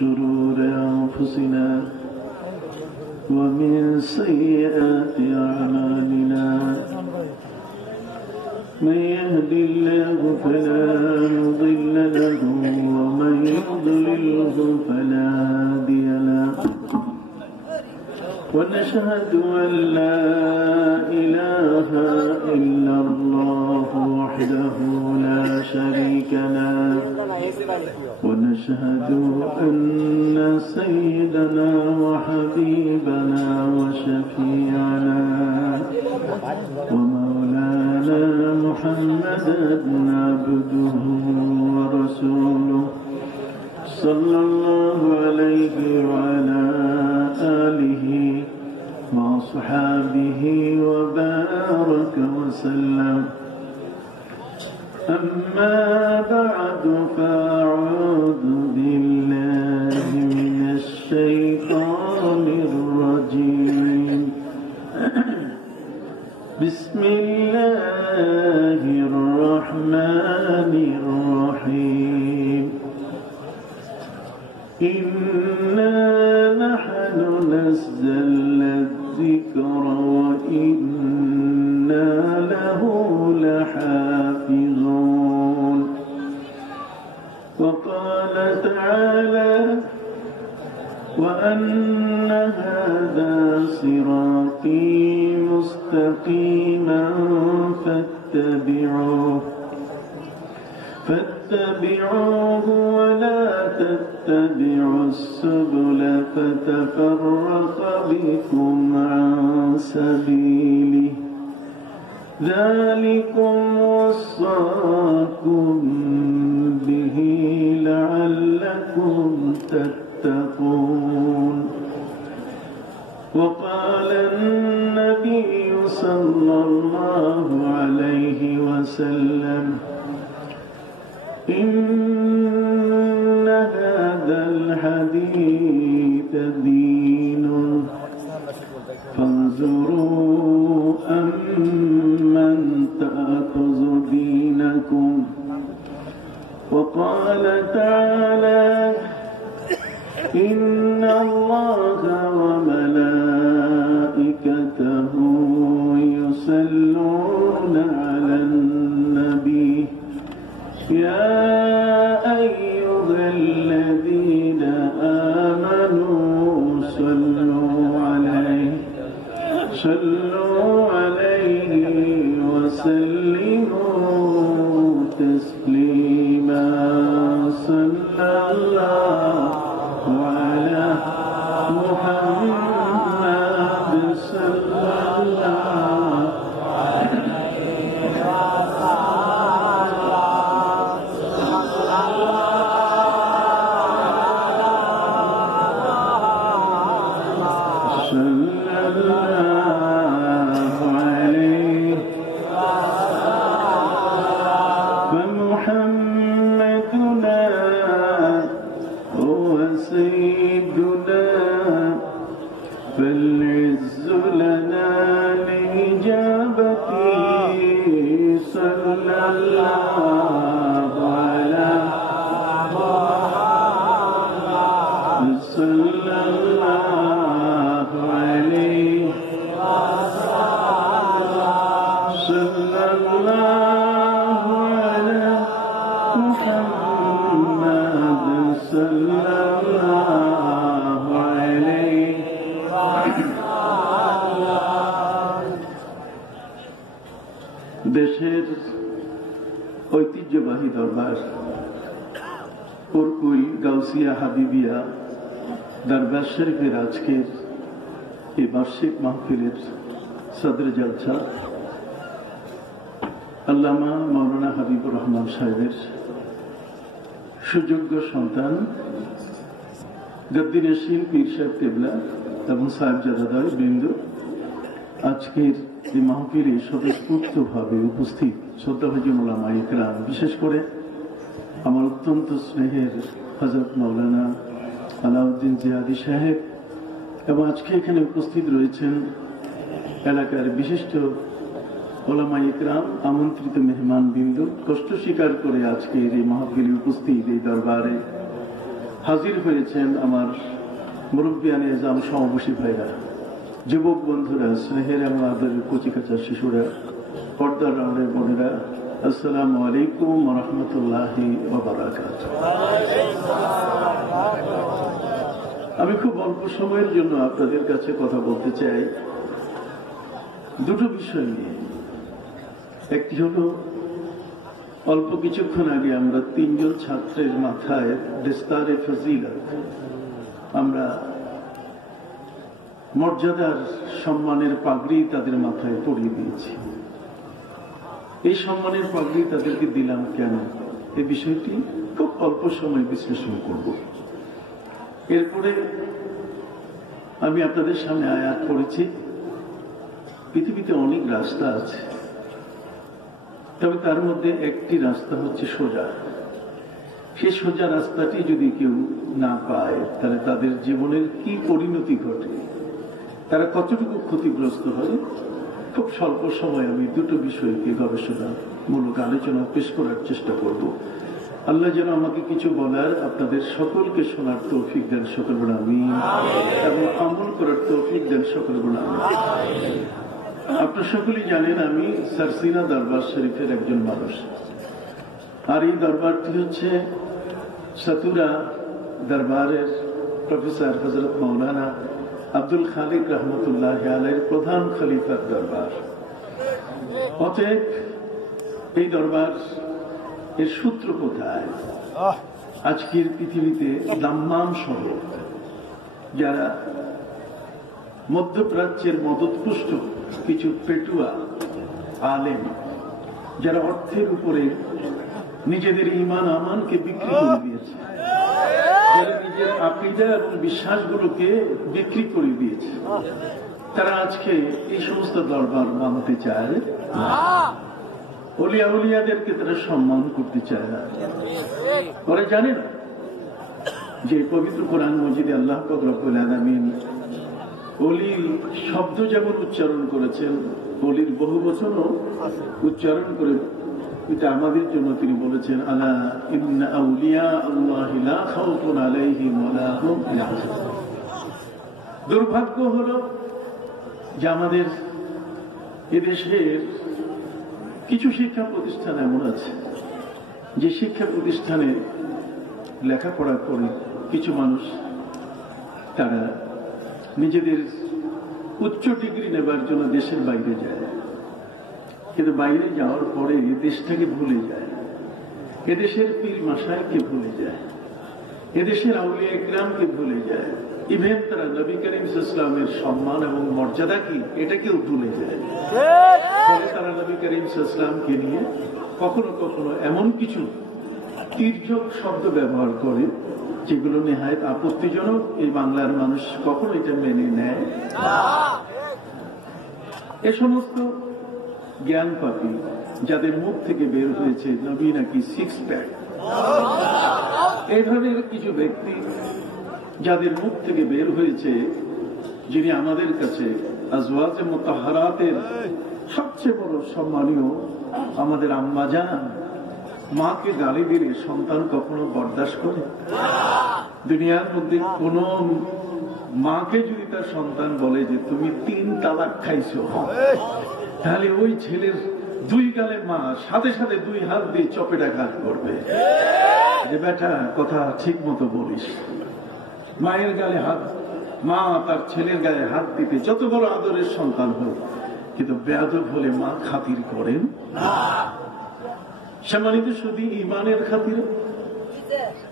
شرور أنفسنا ومن سيئات أعمالنا من يهد الله فلا مضل له ومن يضلله فلا هادي له ونشهد أن لا إله إلا الله وحده لا شريك له ونشهد أن سيدنا وحبيبنا وشفيعنا ومولانا محمدا عبده ورسوله صلى الله عليه وعلى آله وأصحابه وبارك وسلم. أما بعد فأعوذ بالله من الشيطان الرجيم. بسم الله الرحمن الرحيم. إنا نحن نزلنا الذكر وإنا له لحافظون. وقال تعالى وأن هذا صراطي مستقيما فاتبعوه ولا تتبعوا السبل فتفرق بكم عن سبيله ذلكم وصاكم به لعلكم تتقون. وقال النبي صلى الله عليه وسلم إن هذا الحديث دين فانظروا أمن تأخذ دينكم. وقال تعالى إن الله وملائكته يصلون على النبي يا أيها الذين آمنوا صلوا عليه وسلموا تسليما. صلى الله على محمد صلى الله দেশের ঐতিহ্যবাহী দরবার পুরকুল গাউসিয়া হাবিবিয়া দরবার শরীফের আজকের এই বার্ষিক মাহফিলের সদরে জলসা আল্লামা মাওলানা হাবিবুর রহমান সাহেবের সুযোগ্য সন্তান গদ্দি নশীন পীর সাহেব কেবলা এবং সাহেবজাদাদের বৃন্দ আজকের এই মাহফিলে স্বতঃস্ফূর্তভাবে উপস্থিত শ্রদ্ধাভাজন ওলামা ইকরাম, বিশেষ করে আমার অত্যন্ত স্নেহের হযরত মাওলানা আলাউদ্দিন জিহাদি সাহেব এবং আজকে এখানে উপস্থিত রয়েছেন এলাকার বিশিষ্ট ওলামা ইকরাম, আমন্ত্রিত মেহমান বিন্দু, কষ্ট স্বীকার করে আজকের এই মাহফিলে উপস্থিত এই দরবারে হাজির হয়েছেন আমার মুরব্বিয়ানে এজাম সমাবেশী ভাইরা, যুবক বন্ধুরা, স্নেহের এবং আদরের কচিকাচা শিশুরা, পর্দার আড়ালের বোনেরা, আসসালামু আলাইকুম ওয়া রাহমাতুল্লাহি ওয়া বারাকাতুহু। আমি খুব অল্প সময়ের জন্য আপনাদের কাছে কথা বলতে চাই দুটো বিষয় নিয়ে। একটি হলো, অল্প কিছুক্ষণ আগে আমরা 3 জন ছাত্রের মাথায় দেস্তারে ফজিলত, আমরা মর্যাদার সম্মানের পাগড়ি তাদের মাথায় পরিয়ে দিয়েছি। এই সম্মানের পাগড়ি তাদেরকে দিলাম কেন, এই বিষয়টি খুব অল্প সময় বিশ্লেষণ করব। এরপরে আমি আপনাদের সামনে আয়াত পড়েছি। পৃথিবীতে অনেক রাস্তা আছে, তবে তার মধ্যে একটি রাস্তা হচ্ছে সোজা। সেই সোজা রাস্তাটি যদি কেউ না পায়, তাহলে তাদের জীবনের কি পরিণতি ঘটে, তারা কতটুকু ক্ষতিগ্রস্ত হয়, খুব স্বল্প সময় আমি দুটো বিষয়কে গবেষণামূলক আলোচনা পেশ করার চেষ্টা করব। আল্লাহ যেন আমাকে কিছু বলার, আপনাদের সকলকে শোনার তৌফিক দেন, সকল বলে আমিন, এবং আমল করার তৌফিক দেন, সকল বলে আমিন। আপনারা সকলেই জানেন আমি সারসিনা দরবার শরীফের একজন মানুষ, আর এই দরবারটি হচ্ছে সাতুরা দরবারের প্রফেসর হযরত মাওলানা আব্দুল খালিক রহমতুল্লাহ আলাইহির প্রধান খলিফার দরবার। অতএব এই দরবার এর সূত্র কোথায়? আজকের পৃথিবীতে দাম্মাম শহর, যারা মধ্যপ্রাচ্যের মদতপুষ্ট কিছু পেটুয়া আলেম, যারা অর্থের উপরে নিজেদের ঈমান আমানকে বিক্রি করে দিয়েছে, যারা নিজের আকীদা এবং বিশ্বাসগুলোকে বিক্রি করে দিয়েছে, তারা আজকে এই সমস্ত দরবার মানতে চায় না। ওলিয়া উলিয়াদেরকে তারা সম্মান করতে চায় না। ওরা জানে না যে পবিত্র কোরআন মজিদে আল্লাহ পাক রব্বুল আলামিন ওলি শব্দ যেমন উচ্চারণ করেছেন, ওলির বহু বচনও উচ্চারণ করে এটা আমাদের জন্য তিনি বলেছেন, আলা ইন্না আউলিয়া আল্লাহি লা খাউফুন আলাইহিম ওয়া লা হুম ইয়াহজানুন। দুর্ভাগ্য হলো যে আমাদের এদেশের কিছু শিক্ষা প্রতিষ্ঠান এমন আছে, যে শিক্ষা প্রতিষ্ঠানে লেখাপড়া করে কিছু মানুষ তারা নিজেদের উচ্চ ডিগ্রি নেবার জন্য দেশের বাইরে যায়, কিন্তু বাইরে যাওয়ার পরে দেশটাকে ভুলে যায়, এদেশের পীর মাশায়েখকে ভুলে যায়, এদেশের আউলিয়া ইকরামকে ভুলে যায়, ইভেন তারা নবী করিম সাল্লাল্লাহু আলাইহি ওয়াসাল্লামের সম্মান এবং মর্যাদা কি এটাকেও ভুলে যায়। ফলে তারা নবী করিম সাল্লাল্লাহু আলাইহি ওয়াসাল্লামকে নিয়ে কখনো কখনো এমন কিছু তির্যক শব্দ ব্যবহার করে যেগুলো নেহায়েত আপত্তিজনক। এই বাংলার মানুষ কখনো এটা মেনে নেয় না। এ সমস্ত জ্ঞান পাপী যাদের মুখ থেকে বের হয়েছে নবী নাকি 6 প্যাক, এইভাবে কিছু ব্যক্তি যাদের মুখ থেকে বের হয়েছে, যিনি আমাদের কাছে আজওয়াজে মুতাহহারাতের সবচেয়ে বড় সম্মানীয় আমাদের আম্মা জান, মাকে গালি দিলে সন্তান কখনো বরদাস্ত করে? দুনিয়ার মধ্যে কোন মাকে যদি তার সন্তান বলে যে তুমি 3 তালাক খাইছো, তাহলে ওই ছেলের 2 গালে মা সাথে সাথে 2 হাত দিয়ে চপেটাঘাত করবে যে বেটা কথা ঠিক মতো বলিস। মায়ের গালে হাত, মা তার ছেলের গায়ে হাত দিতে যত বড় আদরের সন্তান হোক, কিন্তু বেয়াদব হলে মা খাতির করেন না। সম্মানিত শুধু ইমানের খাতিরে,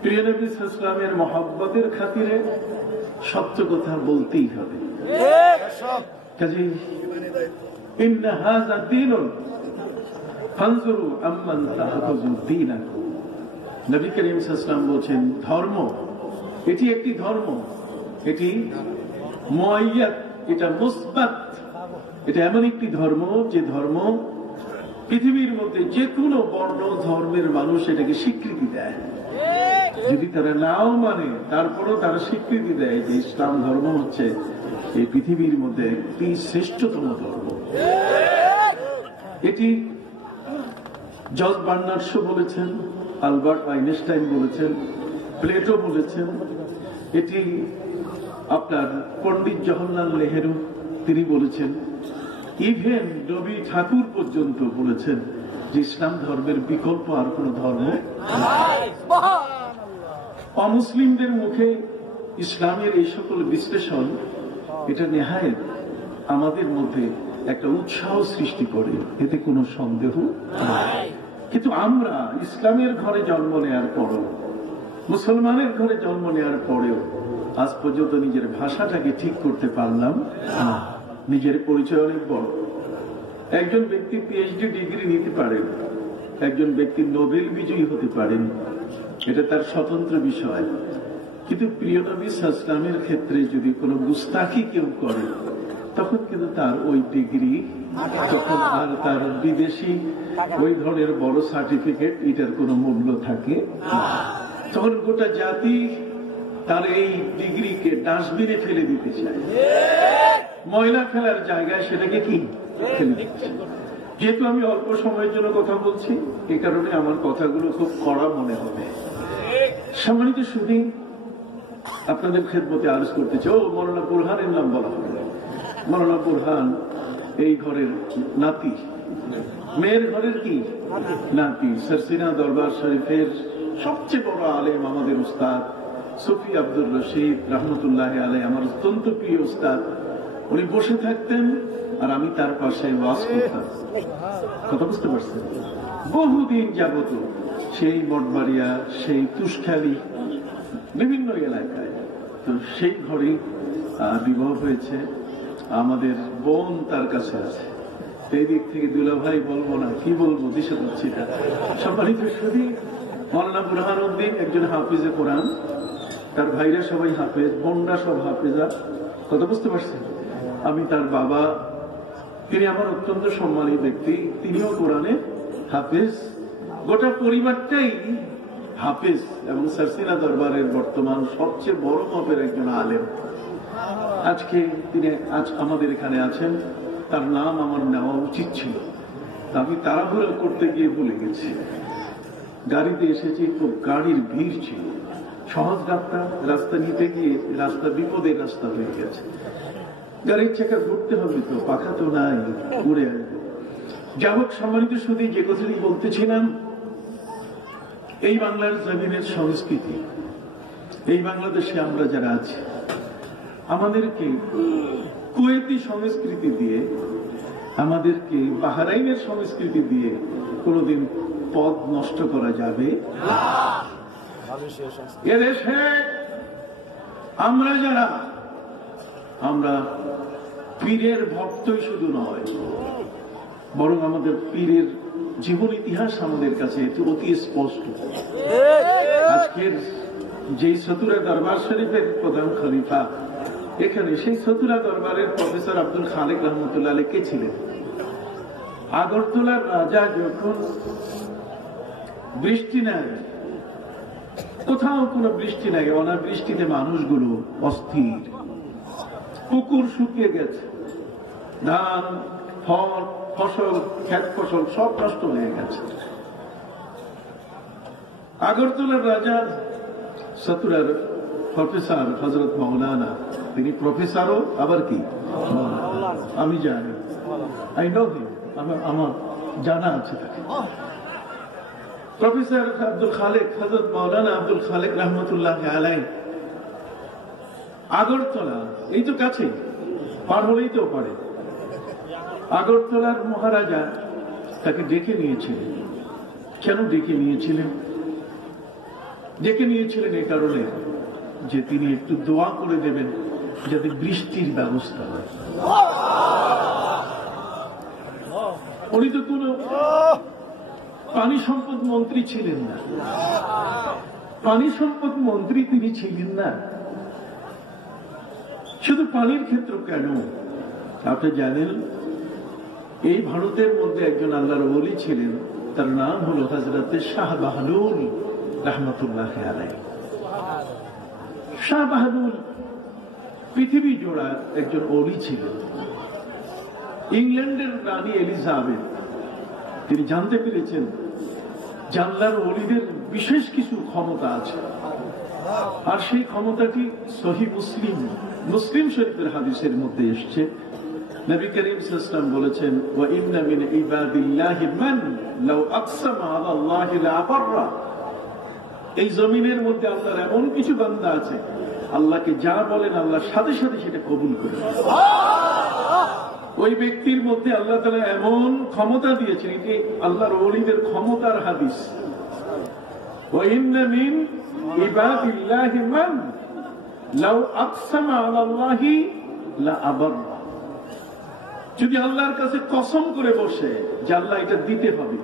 প্রিয় নবী সাল্লাল্লাহু আলাইহি ওয়াসাল্লামের মহব্বতের খাতিরে সত্য কথা বলতেই হবে। কাজেই ইন্না হাযা দীনুন ফানজুরু আম্মান তাখাযু দীনাকুম। নবী করিম সাল্লাল্লাহু আলাইহি ওয়াসাল্লাম বলেন, ধর্ম এটি একটি ধর্ম, এটি মুআয়্যাদ, এটা মুসবাত, এটা এমন একটি ধর্ম যে ধর্ম পৃথিবীর মধ্যে যে কোনো বর্ণ ধর্মের মানুষ এটাকে স্বীকৃতি দেয়। যদি তারা নাও মানে, তারপরেও তারা স্বীকৃতি দেয় যে ইসলাম ধর্ম হচ্ছে এই পৃথিবীর মধ্যে একটি শ্রেষ্ঠতম ধর্ম। এটি জর্জ বার্নার্ড শো বলেছেন, আলবার্ট আইনস্টাইন বলেছেন, প্লেটো বলেছেন, এটি আপনার পণ্ডিত জওহরলাল নেহেরু তিনি বলেছেন, ইভেন রবি ঠাকুর পর্যন্ত বলেছেন যে ইসলাম ধর্মের বিকল্প আর কোন ধর্ম। অমুসলিমদের মুখে ইসলামের এই সকল বিশ্লেষণ এটা নেহায়েত আমাদের মধ্যে একটা উৎসাহ সৃষ্টি করে, এতে কোনো সন্দেহ নাই। কিন্তু আমরা ইসলামের ঘরে জন্ম নেওয়ার পরেও, মুসলমানের ঘরে জন্ম নেওয়ার পরেও আজ পর্যন্ত নিজের ভাষাটাকে ঠিক করতে পারলাম না। নিজের পরিচয় অনেক বড়। একজন ব্যক্তি পিএইচডি ডিগ্রি নিতে পারেন, একজন ব্যক্তি নোবেল বিজয়ী হতে পারেন, এটা তার স্বতন্ত্র বিষয়। কিন্তু প্রিয় নবী সাল্লাল্লাহু আলাইহি ওয়াসাল্লামের ক্ষেত্রে যদি কোনো গুস্তাখি কেউ করে, তখন কিন্তু তার ওই ডিগ্রি, তখন আর তার বিদেশি ওই ধরনের বড় সার্টিফিকেট এটার কোনো মূল্য থাকে না। তখন গোটা জাতি তার এই ডিগ্রিকে ডাস্টবিনে ফেলে দিতে চায়, ময়লা ফেলার জায়গায় সেটাকে কি ফেলে দিতে চায়। যেহেতু আমি অল্প সময়ের জন্য কথা বলছি, এই কারণে আমার কথাগুলো খুব কড়া মনে হবে। সম্মানিত শুধু আপনাদের খেদমতে আরজ করতে চাই, ও মৌলানা বুরহানের নাম বলা হবে। মৌলানা বুরহান এই ঘরের নাতি, মেয়ের ঘরের কি নাতি। সরসিনা দরবার শরীফের সবচেয়ে বড় আলেম আমাদের উস্তাদ সুফি আব্দুর রশিদ রহমতুল্লাহ আলাই, আমার অত্যন্ত প্রিয় উস্তাদ। উনি বসে থাকতেন আর আমি তার পাশে ওয়াজ করতাম। কথা বুঝতে পারছেন? বহুদিন যাবত সেই মঠবাড়িয়া, সেই তুষখালী, বিভিন্ন এলাকায়। তো সেই ঘরে বিবাহ হয়েছে। আমাদের বোন তার কাছে আছে। এই দিক থেকে দুলা ভাই বলবো না, কি বলবো, দিশা পাচ্ছি না। সম্মানিত শুধু মৌলানা বুরহানুদ্দিন একজন হাফিজে কোরআন, তার ভাইরা সবাই হাফেজ, বোনরা সব হাফেজা। কথা বুঝতে পারছেন? আমি তার বাবা, তিনি আমার অত্যন্ত সম্মানিত ব্যক্তি, তিনিও কোরআনে হাফেজ। গোটা পরিবারটাই হাফেজ এবং সরসিনা দরবারের বর্তমান সবচেয়ে বড় মাপের একজন আলেম। আজকে তিনি আমাদের এখানে আছেন। তার নাম আমার নেওয়া উচিত ছিল, আমি তাড়াহুড়ো করতে গিয়ে ভুলে গেছি। গাড়িতে এসেছি, খুব গাড়ির ভিড় ছিল, সহজ রাস্তা নিতে গিয়ে রাস্তা বিপদের রাস্তা হয়ে গেছে। গাড়ির চাকা ঘুরতে হবে, তো পাখা তো নাই, উড়ে আসবে। যা হোক, সম্মানিত শুধু যে কথাটি বলতেছিলাম, এই বাংলার জমিনের সংস্কৃতি, এই বাংলাদেশে আমরা যারা আছি, আমাদেরকে কুয়েতি সংস্কৃতি দিয়ে, আমাদেরকে বাহরাইনের সংস্কৃতি দিয়ে কোনদিন পথ নষ্ট করা যাবে। এদেশে আমরা যারা, আমরা পীরের ভক্তই শুধু নয়, বরং আমাদের পীরের জীবন ইতিহাস আমাদের কাছে অতি স্পষ্ট। আজকের যে সতুরা দরবার শরীফের প্রধান খলিফা, এখানে সেই সতুরা দরবারের প্রফেসর আব্দুল খালেক রহমতুল্লাহ আলাইহি কে ছিলেন? আগরতলার রাজা যখন বৃষ্টি নাই, কোথাও কোনো বৃষ্টি নাই, অনাবৃষ্টিতে মানুষগুলো অস্থির, পুকুর শুকিয়ে গেছে, ধান ফসল, ক্ষেত ফসল সব নষ্ট হয়ে গেছে। আগরতলার রাজা সতুরার প্রফেসর হযরত মাওলানা, তিনি প্রফেসরও আবার কি, আমি জানি, আই নো হিম, আমার জানা আছে তাকে। প্রফেসর আব্দুল খালেক, হযরত মাওলানা আব্দুল খালেক রহমতুল্লাহ আলাইহি, আগরতলা এই তো কাছেই, পার হলেই তো পারে। আগরতলার মহারাজা তাকে ডেকে নিয়েছিলেন। কেন ডেকে নিয়েছিলেন? ডেকে নিয়েছিলেন এই কারণে যে তিনি একটু দোয়া করে দেবেন যাতে বৃষ্টির ব্যবস্থা হয়। উনি তো কোন পানি সম্পদ মন্ত্রী ছিলেন না, পানি সম্পদ মন্ত্রী তিনি ছিলেন না। শুধু পানির ক্ষেত্র কেন, আপনি জানেন এই ভারতের মধ্যে একজন আল্লাহর ওলি ছিলেন, তার নাম হল হযরত শাহ বাহলুল রহমতুল্লাহ আলাইহি। শাহ বাহলুল পৃথিবী জোড়া একজন ওলি ছিলেন। ইংল্যান্ডের রানী এলিজাবেথ তিনি জানতে পেরেছেন যে আল্লাহর ওলিদের বিশেষ কিছু ক্ষমতা আছে, আর সেই ক্ষমতাটি সহিহ মুসলিম শরীফের হাদিসের মধ্যে এসছে। নবী করিম সাল্লাল্লাহু আলাইহি ওয়াসাল্লাম বলেছেন, ওয়া ইন্না মিন ইবাদিল্লাহি মান লাউ আকসামা আলা আল্লাহি লা আবাররা। এই জমিনের মধ্যে আল্লাহর এমন কিছু বান্দা আছে, আল্লাহকে যা বলেন আল্লাহর সাথে সাথে সেটা কবুল করে। ওই ব্যক্তির মধ্যে আল্লাহ তাআলা এমন ক্ষমতা দিয়েছেন, এটি আল্লাহর ওলিদের ক্ষমতার হাদিস। ওয়া ইন্না মিন ইবাদিল্লাহি মান লাউ আকসামা আলা আল্লাহি লা আবাররা। যদি আল্লাহর কাছে কসম করে বসে যে আল্লাহ এটা দিতে হবে,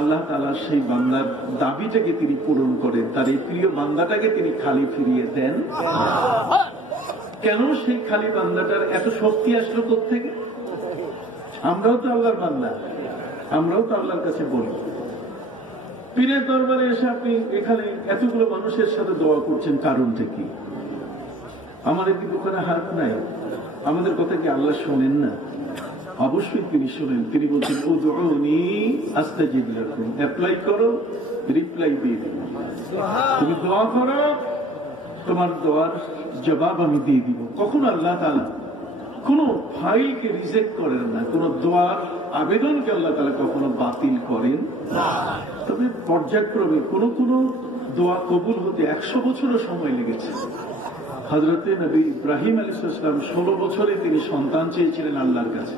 আল্লাহ তাআলা সেই বান্দার দাবিটাকে তিনি পূরণ করেন, তার এই প্রিয় বান্দাটাকে তিনি খালি ফিরিয়ে দেন। কেন সেই খালি বান্দাটার এত শক্তি আসলো কোত্থেকে? আমরাও তো আল্লাহর বান্দা, আমরাও তো আল্লাহর কাছে বলি। পীরের দরবারে এসে আপনি এখানে এতগুলো মানুষের সাথে দোয়া করছেন, কারণটা কি? আমাদের কিন্তু ওখানে হাত নাই, আমাদের কথা কি আল্লাহ শোনেন না? অবশ্যই তিনি শোনেন। তিনি বলছেন, উদউনি আস্তাজিব লাকুম, অ্যাপ্লাই করো, রিপ্লাই দিয়ে দেব। তুমি দোয়া করো, তোমার দোয়ার জবাব আমি দিয়ে দিব। কখনো আল্লাহ তাআলা কোন ফাইলকে রিজেক্ট করেন না, কোন দোয়ার আবেদনকে আল্লাহ তাআলা কখনো বাতিল করেন না। তবে পর্যায়ক্রমে কোন কোন দোয়া কবুল হতে 100 বছরও সময় লেগেছে। হযরতে নবী ইব্রাহিম আলাইহিস সালাম 16 বছরে তিনি সন্তান চেয়েছিলেন আল্লাহর কাছে,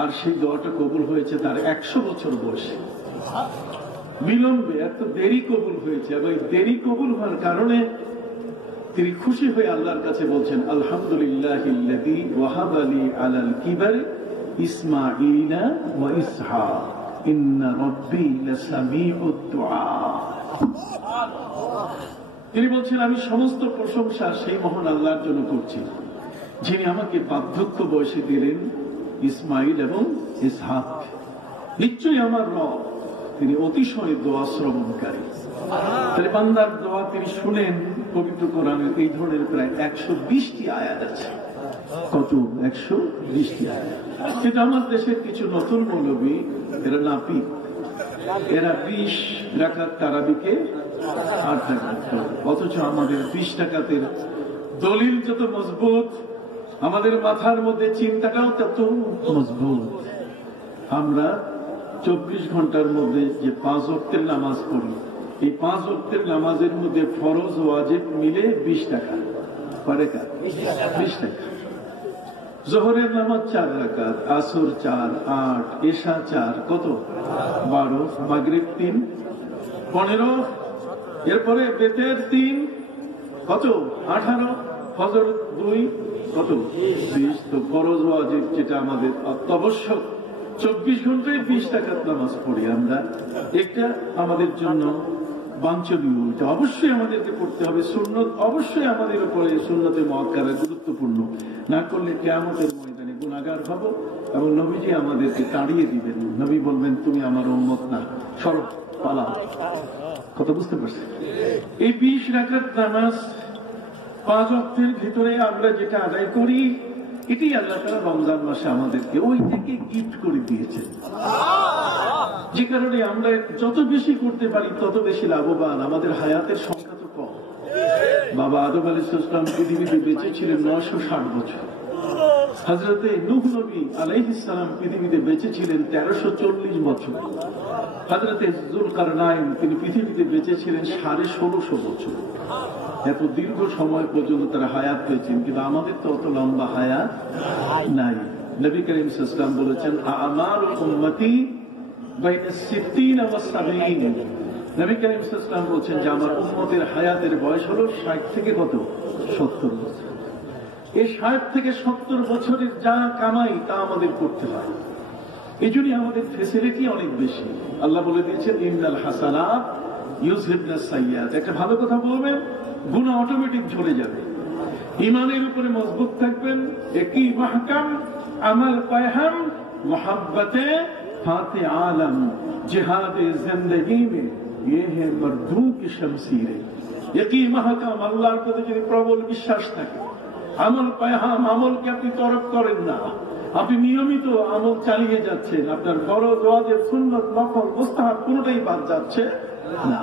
আর সেই দোয়াটা কবুল হয়েছে তার 100 বছর বয়সে। বিলম্বে, এত দেরি কবুল হয়েছে, এবং দেরি কবুল হওয়ার কারণে তিনি খুশি হয়ে আল্লাহর কাছে বলছেন, আলহামদুলিল্লাহিল্লাযী ওয়াহাবা লি আলাল কিবারি ইসমাঈলা ওয়া ইসহাক ইন্না রাব্বী লাসামিউদ দুআ। তিনি বলছেন, আমি সমস্ত প্রশংসা সেই মহান আল্লাহর জন্য করছি, যিনি আমাকে বার্ধক্য বয়সে দিলেন ইসমাইল এবং ইসহাক। নিশ্চয়ই আমার রব, তিনি অতিশয় দোয়া শ্রবণকারী। তাহলে বান্দার দোয়া তিনি শুনেন। পবিত্র কোরআনের এই ধরনের প্রায় 120টি আয়াত আছে। কত? 120টি আয়াত। কিন্তু আমার দেশের কিছু নতুন মৌলবী, এরা নাপিত, এরা 20 রাকাত তারাবিকে 8 রাকাত করে, অথচ আমাদের 20 রাকাতের দলিল যত মজবুত, আমাদের মাথার মধ্যে চিন্তাটাও তত মজবুত। আমরা 24 ঘন্টার মধ্যে যে 5 ওয়াক্তের নামাজ পড়ি, এই 5 ওয়াক্তের নামাজের মধ্যে ফরজ ওয়াজিব মিলে 20 টাকা। কয় টাকা? 20 টাকা। জোহরের নামাজ 4 রাকাত, আসর 4, 8, এশা 4, কত? 12, মাগরিব 3, 15, এরপরে বেতের 3, কত? 18, ফজর 2, কত? 20। তো ফরজ ওয়াজিব যেটা আমাদের অত্যাবশ্যক, 24 ঘন্টায় 20 টাকার নামাজ পড়ি আমরা। এটা আমাদের জন্য বাঞ্ছনীয়, এটা অবশ্যই আমাদেরকে পড়তে হবে। সুন্নত অবশ্যই আমাদের উপরে সুন্নতে মুআক্কাদা গুরুত্বপূর্ণ। না করলে কিয়ামতের ময়দানে গুনাহগার হব এবং নবীজি আমাদেরকে তাড়িয়ে দিবেন। নবী বলবেন, তুমি আমার উম্মত না, সরো, পালাও। কথা বুঝতে পারছেন? এই 20 রাকাত নামাজ 5 ওয়াক্তের ভিতরে আমরা যেটা আদায় করি, এটি আল্লাহ তাআলা রমজান মাসে আমাদেরকে ওইটাকে গিফট করে দিয়েছেন, যে কারণে আমরা যত বেশি করতে পারি তত বেশি লাভবান। আমাদের হায়াতের সংখ্যা তো কম। বাবা আদম আলাইহিস সালাম পৃথিবীতে বেঁচে ছিলেন 960 বছর। হযরতে নূহ নবী আলাইহিস সালাম পৃথিবীতে বেঁচে ছিলেন 1340 বছর। হযরতে যুলকারনাইন তিনি পৃথিবীতে বেঁচে ছিলেন 1650 বছর। এত দীর্ঘ সময় পর্যন্ত তারা হায়াত পেয়েছেন, কিন্তু আমাদের তো অত লম্বা হায়াত নাই। নবী করিম সাল্লাল্লাহু আলাইহি ওয়াসাল্লাম বলেছেন, আমাল উম্মতি বাইনা 60 ওয়া 70। নবী করিম সাল্লাল্লাহু আলাইহি ওয়াসাল্লাম বলেছেন যে আমার উম্মতের হায়াতের বয়স হলো 60 থেকে কত? 70 বছর। এই 60 থেকে 70 বছরের যা কামাই তা আমাদের করতে হয়। এই জন্যই আমাদের ফেসিলিটি অনেক বেশি। আল্লাহ বলে দিয়েছেন, ইন্নাল হাসানাত ইউযহিবনাস সাইয়্যাত। একটা ভালো কথা বলবেন, গুনাহ অটোমেটিক ঝরে যাবে। ইমানের উপরে মজবুত থাকবেন, একই মাহকাম আমল পায়হাম মোহাব্বতে ফাতে আলম জিহাদে জিন্দেগি মে ये है मर्दों की शमशीरें। একই মাহকাম, আল্লাহর প্রতি যদি প্রবল বিশ্বাস থাকে, আমল পায়হাম, আমলকে আপনি তরক করেন না, আপনি নিয়মিত আমল চালিয়ে যাচ্ছেন, আপনার ফরজ ওয়াজিব সুন্নাত নফল মুস্তাহাব কোনটাই বাদ যাচ্ছে না।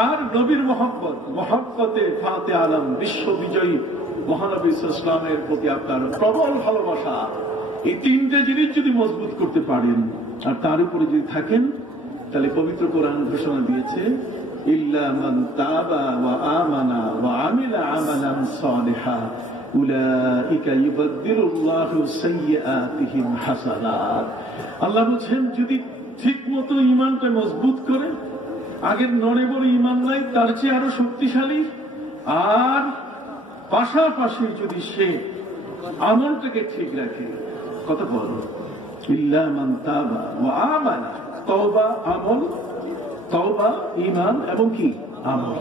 আর নবীর মহব্বতে ফাতে আলম, বিশ্ব বিজয়ী মহানবী ইসলামের প্রতি আপনার প্রবল ভালোবাসা, এই তিনটে জিনিস যদি মজবুত করতে পারেন আর তার উপরে যদি থাকেন, তাহলে পবিত্র কোরআন ঘোষণা দিয়েছে ইল্লা মান তাবা ওয়া আমানা ওয়া আমিলা আমালান সালিহা উলাইকা ইউবাদদিলুল্লাহু সাইয়্যাতিহিম হাসানাত। আল্লাহ বলেন যদি ঠিকমতো ঈমানটা মজবুত করে, আগের নড়ে বড় ঈমান নাই, তার চেয়ে আরো শক্তিশালী, আর পাশাপাশি যদি সে আমলটাকে ঠিক রাখে, কত বড় ইল্লা মান তাবা ওয়া আমানা, তওবা আমল, তওবা ঈমান এবং কি আমল।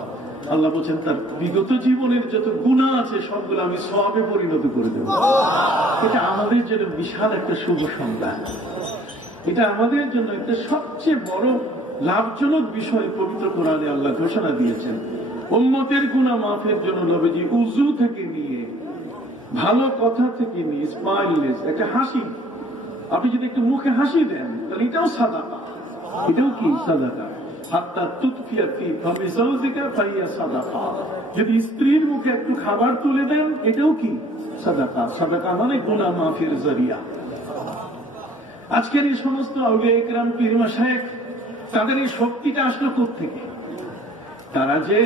আল্লাহ বলেন তার বিগত জীবনের যত গুনাহ আছে সবগুলো আমি সওয়াবে পরিণত করে দেব। এটা আমাদের জন্য বিশাল একটা শুভ সংবাদ। এটা আমাদের জন্য একটা সবচেয়ে বড় লাভজনক বিষয় পবিত্র কোরআনে আল্লাহ ঘোষণা দিয়েছেন। উম্মতের গুনাহ মাফের জন্য নবীজি উযু থেকে নিয়ে, ভালো কথা থেকে নিয়ে, স্মাইলনেস, একটা হাসি, আপনি যদি একটু মুখে হাসি দেন তাহলে এটাও সাদাকা। এটাও কি সাদাকা। হাত্তা তুতফিয়া ফি ফামি যাওজিকা ফাহিয়া সাদাকা। যদি স্ত্রীর মুখে একটু খাবার তুলে দেন, এটাও কি সাদাকা। সাদাকা মানে গুনাহ মাফের জরিয়া। আজকের এই সমস্ত আউলিয়া ইকরাম, পীর মাশায়েখ, তাদের এই শক্তিটা আসলো কোত্থেকে? তারা যে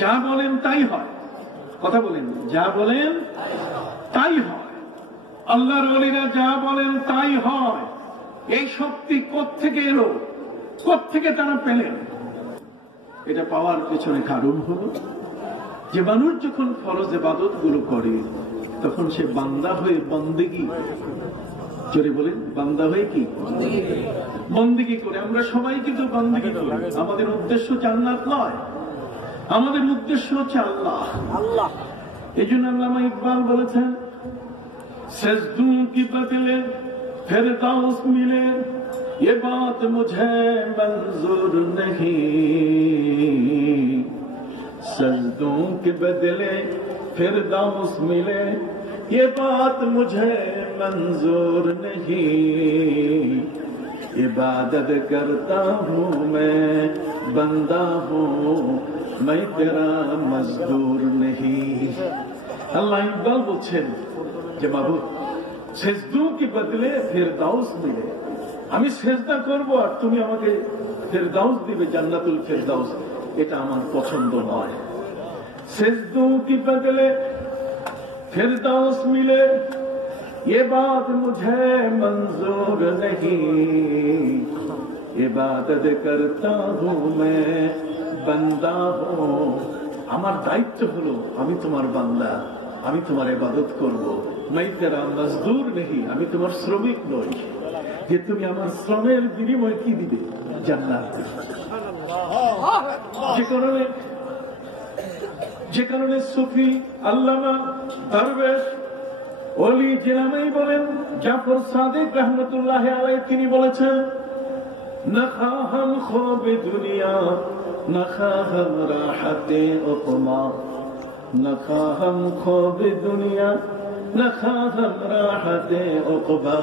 যা বলেন তাই হয়। কথা বলেন, যা বলেন তাই হয়। আল্লাহর ওলিরা যা বলেন তাই হয়। এই শক্তি কোত্থেকে এলো, কোত্থেকে তারা পেলেন? এটা পাওয়ার পেছনে কারণ হলো যে মানুষ যখন ফরজ ইবাদত গুলো করে, তখন সে বান্দা হয়ে বন্দেগী, জোরে বলেন, বান্দা হয়ে কি বন্দেগী করে। আমরা সবাই কিন্তু বন্দেগী করি। আমাদের উদ্দেশ্য জান্নাত নয়, আমাদের উদ্দেশ্য হচ্ছে আল্লাহ। এই জন্য আল্লামা ইকবাল বলেছেন, সজদু কি বদলে ফিরদাউস মিলে, ये बात मुझे मंजूर नहीं, सजदों के बदले फिरदौस मिले, ये बात मुझे मंजूर नहीं, इबादत करता हूँ मैं, बंदा हूँ मैं, तेरा मजदूर नहीं। अल्लाह इकबाल বলছেন যে মাবুদ, সেজদু কি বদলে ফিরদাউস মিলে, আমি সেজদা করব আর তুমি আমাকে ফিরদাউস দিবে, জান্নাতুল ফিরদাউস, এটা আমার পছন্দ নয়। সেজদু কি বদলে ফিরদাউস মিলে, ये बात मुझे मंजूर नहीं, इबादत करता हूँ मैं, बंदा हूँ। আমার দায়িত্ব হলো আমি তোমার বান্দা, আমি তোমার ইবাদত করব। मैं तेरा मजदूर नहीं, আমি তোমার শ্রমিক নই যে তুমি আমার শ্রমের বিনিময় কি দিবে, জান্নাত। যে কারণে সুফি, আল্লামা, দরবেশ, ওলি যে নামেই বলেন, জাফর সাদিক রহমতুল্লাহ আলাইহি তিনি বলেছেন, না খাহাম খোবে দুনিয়া, না খাহাম রাহাতে উকমা, না খাহাম খোবে দুনিয়া, না খাহাম রাহাতে উকবা,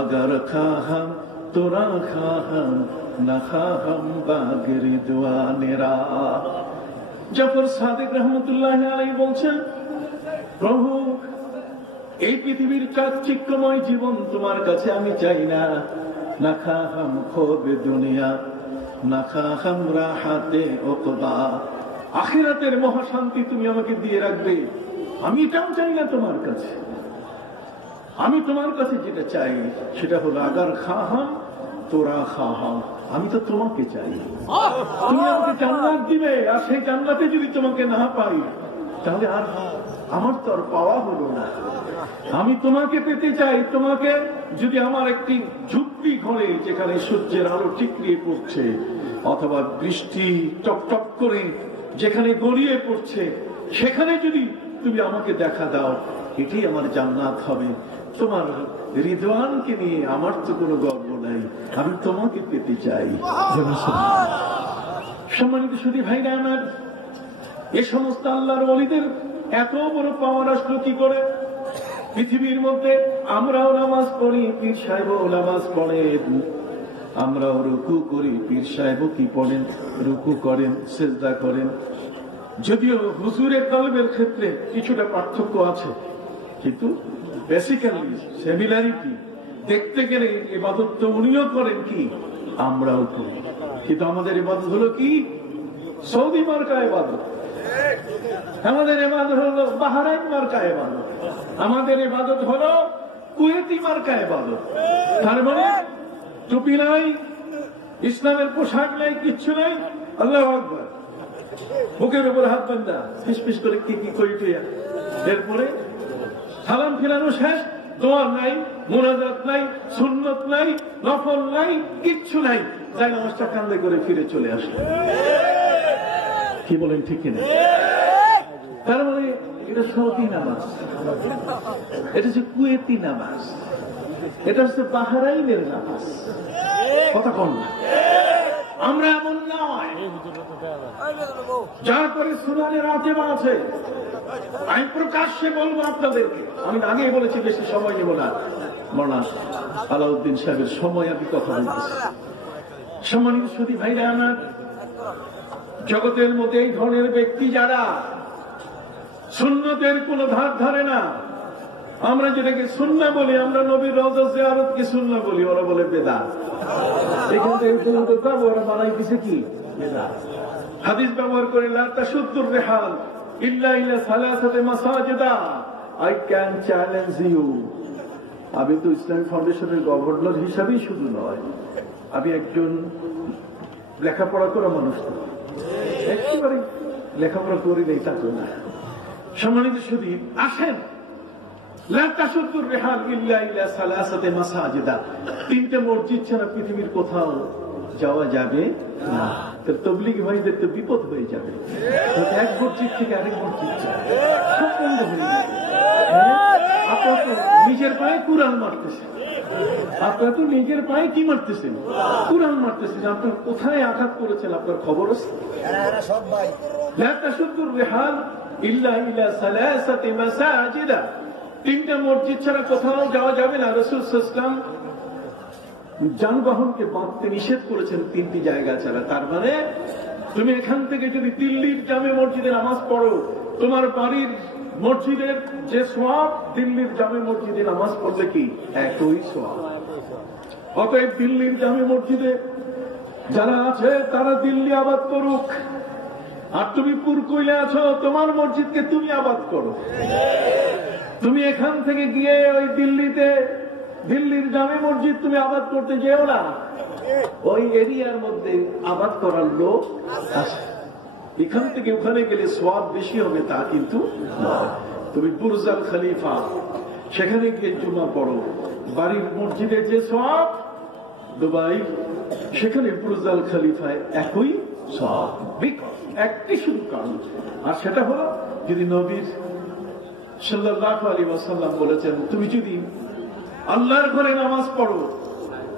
अगर खाहम तुरा खाहम न खाहम बागरी दुआ निरा। জাফর সাদিক রহমতুল্লাহ আলাইহি বলছেন, প্রভু এই পৃথিবীর চাকচিক্যময় জীবন তোমার কাছে আমি চাই না, না খাহাম খোবে দুনিয়া, না খাহাম রাহাতে উকবা, আখিরাতের মহাশান্তি তুমি আমাকে দিয়ে রাখবে, আমি এটাও চাই না তোমার কাছে। আমি তোমার কাছে যেটা চাই সেটা হলো আগার খাহাম তোরা খাহাম, আমি তো তোমাকে চাই। তুমি আমাকে জান্নাত দিবে, আর সেই জান্নাতে যদি তোমাকে না পাই তাহলে আর আমার তো আর পাওয়া হলো না। আমি তোমাকে পেতে চাই। তোমাকে যদি আমার একটি ঝুপড়ি ঘরে, যেখানে সূর্যের আলো টিকরিয়ে পড়ছে, অথবা বৃষ্টি টপটপ করে যেখানে গড়িয়ে পড়ছে, সেখানে যদি তুমি আমাকে দেখা দাও, এটাই আমার জান্নাত হবে। তোমার রিদওয়ানকে নিয়ে আমার তো কোনো গর্ব নাই, আমি তোমাকে পেতে চাই। সম্মানিত সুধী ভাইরা আমার, এ সমস্ত আল্লাহর ওলিদের এত বড় পাওয়ার আসলো কি করে? পৃথিবীর মধ্যে আমরাও নামাজ পড়ি, পীর সাহেবও নামাজ পড়েন, আমরাও রুকু করি, পীর সাহেবও কি পড়েন, রুকু করেন, সেজদা করেন। যদিও হুজুরের কলবের ক্ষেত্রে কিছুটা পার্থক্য আছে, কিন্তু বেসিক্যালি সিমিলারিটি দেখতে গেলে ইবাদত তো উনিও করেন কি আমরাও করি, কিন্তু আমাদের ইবাদত হলো কি সৌদি মার্কা ইবাদত, আমাদের ইবাদত হলো বাহরাইন মার্কা ইবাদত, আমাদের ইবাদত হলো কুয়েতি মার্কা ইবাদত। তার মানে টুপি নাই, ইসলামের পোশাক নাই, কিচ্ছু নাই, আল্লাহু আকবার, বুকের উপর হাত বান্ধা ফিসফিস করে কি কি করি তুইয়া, এরপরে সালাম ফিরানো শেষ, দোয়া নাই, মুনাজাত নাই, সুন্নত নাই, নফল নাই, কিচ্ছু নাই, যাই নামাজটা কান্দে করে ফিরে চলে আসলো। কি বলেন ঠিক কিনা? তার মানে এটা সৌদি নামাজ, এটা হচ্ছে কুয়েতি নামাজ, এটা হচ্ছে বাহরাইনের নামাজ। কথা কন না, আমরা এমন নয়। যা করে সুনানের আতেমা আছে, আমি প্রকাশ্যে বলবো আপনাদেরকে, আমি আগেই বলেছি বেশি সময় নেব না, মৌলানা আলাউদ্দিন সাহেবের সময় আমি কথা বলতেছি। সম্মানিত সুধী ভাইরা আমার, জগতের মধ্যে এই ধরনের ব্যক্তি যারা সুন্নতের কোন ধার ধরে না, আমরা যেটাকে সুন্নাহ বলি, আমরা নবীর রওজা জিয়ারতকে সুন্নাহ বলি, ওরা বলে বেদাত। এখান থেকে ওরা বানাই দিছে কি বেদাত। হাদিস ব্যবহার করে লা তাশুদ্দুর রিহাল ইল্লা ইলা সালাসাতি মাসাজিদা। I can challenge you. আমি তো ইসলামিক ফাউন্ডেশনের গভর্নর হিসাবেই শুধু নয়, আমি একজন লেখাপড়া করা মানুষ, তো একেবারে লেখাপড়া করি নেই তা তো না। সম্মানিত সুধী, আসেন, লা তাশুদ্দুর রিহাল ইল্লা ইলা সালাসাতি মাসাজিদা। তিনটা মসজিদ ছাড়া পৃথিবীর কোথাও যাওয়া যাবে না। তবলিগি ভাইদের তো বিপদ হয়ে যাবে, এক মসজিদ থেকে আরেক মসজিদ সব বন্ধ হয়ে যাবে। আপনারা তো নিজের পায়ে কুরআন মারতেছেন, আপনারা তো নিজের পায়ে কি মারতেছেন, কুরআন মারতেছেন। আপনার কোথায় আঘাত করেছেন আপনার খবর আছে? লা তাশুদ্দুর রিহাল ইল্লা ইলা সালাসাতি মাসাজিদা। তিনটা মসজিদ ছাড়া কোথাও যাওয়া যাবে না। রাসূল সাল্লাল্লাহু আলাইহি ওয়াসাল্লাম যানবাহনকে বাঁধতে নিষেধ করেছেন তিনটি জায়গা ছাড়া। তার মানে তুমি এখান থেকে যদি দিল্লির জামে মসজিদে নামাজ পড়ো, তোমার বাড়ির মসজিদের যে সওয়াব, দিল্লির জামে মসজিদে নামাজ পড়লে কি একই সওয়াব। অতএব দিল্লির জামে মসজিদে যারা আছে তারা দিল্লি আবাদ করুক, আর তুমি পুরকুইলে আছো, তোমার মসজিদকে তুমি আবাদ করো। তুমি এখান থেকে গিয়ে ওই দিল্লির জামে মসজিদ তুমি আবাদ করতে যেও না, ওই এরিয়ার মধ্যে আবাদ করার লোক আছে। এখান থেকে ওখানে গেলে সওয়াব বেশি হবে তা কিন্তু নয়। তুমি বুর্জ আল খলিফা সেখানে গিয়ে জুমা পড়ো, বাড়ির মসজিদের যে সওয়াব, দুবাই সেখানে বুর্জ আল খলিফায় একই সওয়াব। একটি শুধু কারণ, আর সেটা হলো যদি নবীর সাল্লাল্লাহু আলাইহি ওয়াসাল্লাম বলেছেন তুমি যদি আল্লাহর ঘরে নামাজ পড়ো,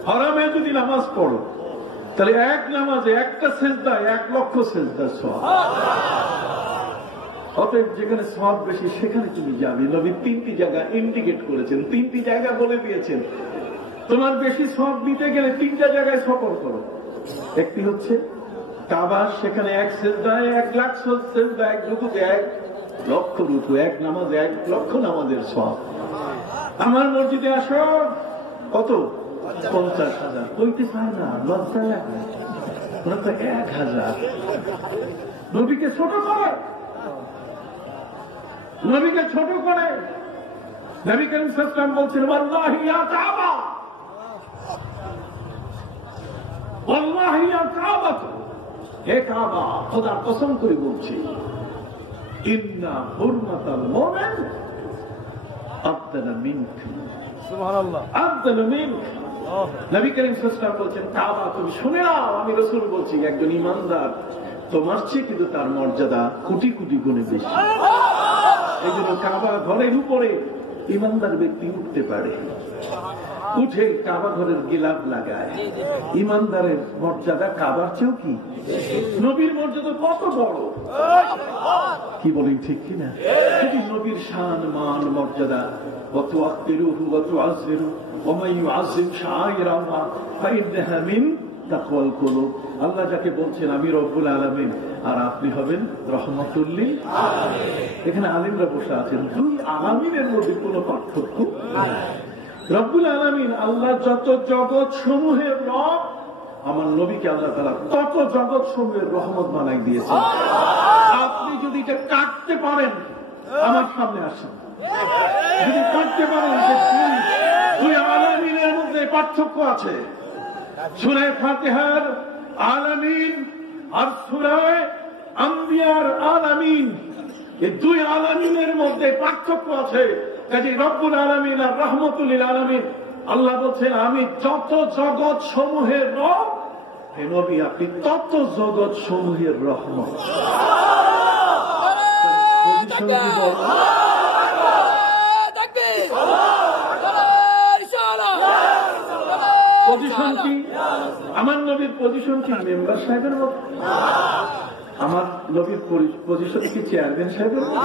হারামে যদি নামাজ পড়ো, তাহলে এক নামাজে একটা সেজদায় 1,00,000 সেজদার সওয়াব। অতএব যেখানে সওয়াব বেশি সেখানে তুমি যাবে। নবী তিনটি জায়গা ইন্ডিকেট করেছেন, তিনটি জায়গা বলে দিয়েছেন। তোমার বেশি সওয়াব নিতে গেলে তিনটা জায়গায় সফর করো। একটি হচ্ছে কাবা, সেখানে এক সেজদায় 1,00,000 সেজদা, এক রুকুতে 1,00,000 রুকু, এক নামাজে 1,00,000 নামাজের সওয়াব। আমার মসজিদে আসো, কত 50,000 কইতে চায় না, লজ্জা লাগে, ওরা তো 1,000। নবীকে ছোট করে, নবীকে ছোট করে। নবী করিম সাল্লাল্লাহু আলাইহি ওয়াসাল্লাম বলছেন ওয়াল্লাহি ইয়া কাবা, ওয়াল্লাহি ইয়া কাবা, হে কাবা, খোদার কসম করে বলছি, ইন্না হুরমাতাল মুমিন আফদালু মিনক, সুবহানাল্লাহ, আফদালু মিনক। নবী করিম সাল্লাল্লাহু আলাইহি ওয়াসাল্লাম বলছেন কাবা তুমি শুনে নাও, আমি রাসূল বলছি একজন ইমানদার তোমার চেয়ে কিন্তু তার মর্যাদা কোটি কোটি গুণে বেশি। এই জন্য কাবা ঘরের উপরে ইমানদার ব্যক্তি উঠতে পারে। উঠে কাবা ঘরের গিলাফ লাগায়। ইমানদারের মর্যাদা কাবার চেয়েও কি, নবীর মর্যাদা কত বড়, কি বলেন ঠিক কিনা? যদি নবীর শান মান মর্যাদা আল্লাহ যাকে বলছেন আমি রব্বুল আলামিন, আর আপনি হবেন রহমতুল্লিল আলামিন। এখানে আলিমরা বসে আছেন, দুই আলামিনের মধ্যে কোন পার্থক্য নাই। রব্বুল আলামিন আল্লাহ যত জগৎ সমূহের রব, আমার নবীকে আল্লাহ তাআলা তত জগৎ সমূহের রহমত বানাই দিয়েছেন। আপনি যদি এটা কাটতে পারেন, আমার সামনে আসেন, যদি কাটতে পারেন যে দুই আলামিনের মধ্যে পার্থক্য আছে। সূরা ফাতিহার আলামিন আর সূরা আম্বিয়ার আলামিন, এই দুই আলামিনের মধ্যে পার্থক্য আছে। কাজে রব্বুল আলামিন আর রহমতুল আলামিন, আল্লাহ বলছেন আমি যত জগৎ সমূহের রব, হে নবী আপনি তত জগৎ সমূহের রহমত। পজিশন কি? আমার নবীর পজিশন কি মেম্বার সাহেবের মতো? আমার নবীর পজিশন কি চেয়ারম্যান সাহেবের মতো?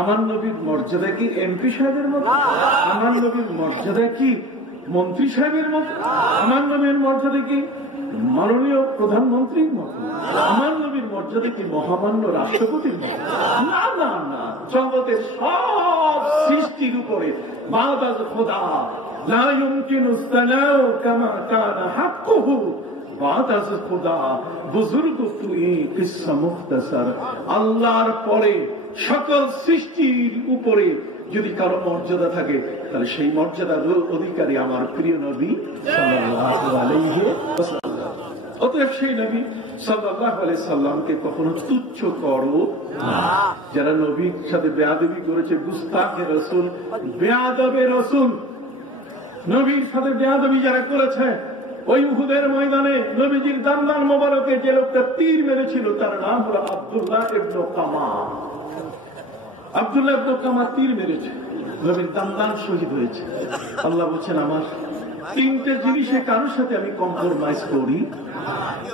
আমার নবীর মর্যাদা কি এমপি সাহেবের মতো? আমার নবীর মর্যাদা কি মন্ত্রী সাহেবের মতো? আমার নবীর মর্যাদা কি মাননীয় প্রধানমন্ত্রীর মতো? আমার নবীর মর্যাদা কি মহামান্য রাষ্ট্রপতির মতো? না না না, জগতের সব সৃষ্টির উপরে মাদাজ খোদা লা ইউমকিনু সালাউ কামা কানা হাক্কুহু বাদাজ খোদা বুজুর্গ তুই কিসসা মুখতাসার। আল্লাহর পরে সকল সৃষ্টির উপরে যদি কারো মর্যাদা থাকে, তাহলে সেই মর্যাদার অধিকারী আমার প্রিয় নবী সাল্লাল্লাহু আলাইহি ওয়াসাল্লাম। অতএব সেই নবী সাল্লাল্লাহু আলাইহি সাল্লামকে কখনো তুচ্ছ করো না। যারা নবীর সাথে বেয়াদবি করেছে, গুস্তাখে রাসূল, বেয়াদবে রাসূল, নবীর সাথে বেয়াদবি যারা করেছে, ওই উহুদের ময়দানে নবীজির দান্দান মোবারকে যে লোকটা তীর মেরেছিল তার নাম হলো আব্দুল্লাহ ইবনে কামা। আব্দুল্লাহ ইবনে কামা তীর মেরেছে, নবীর দান্দান শহীদ হয়েছে। আল্লাহ বলছেন আমার তিনটে জিনিসে কারোর সাথে আমি কম্প্রোমাইজ করি,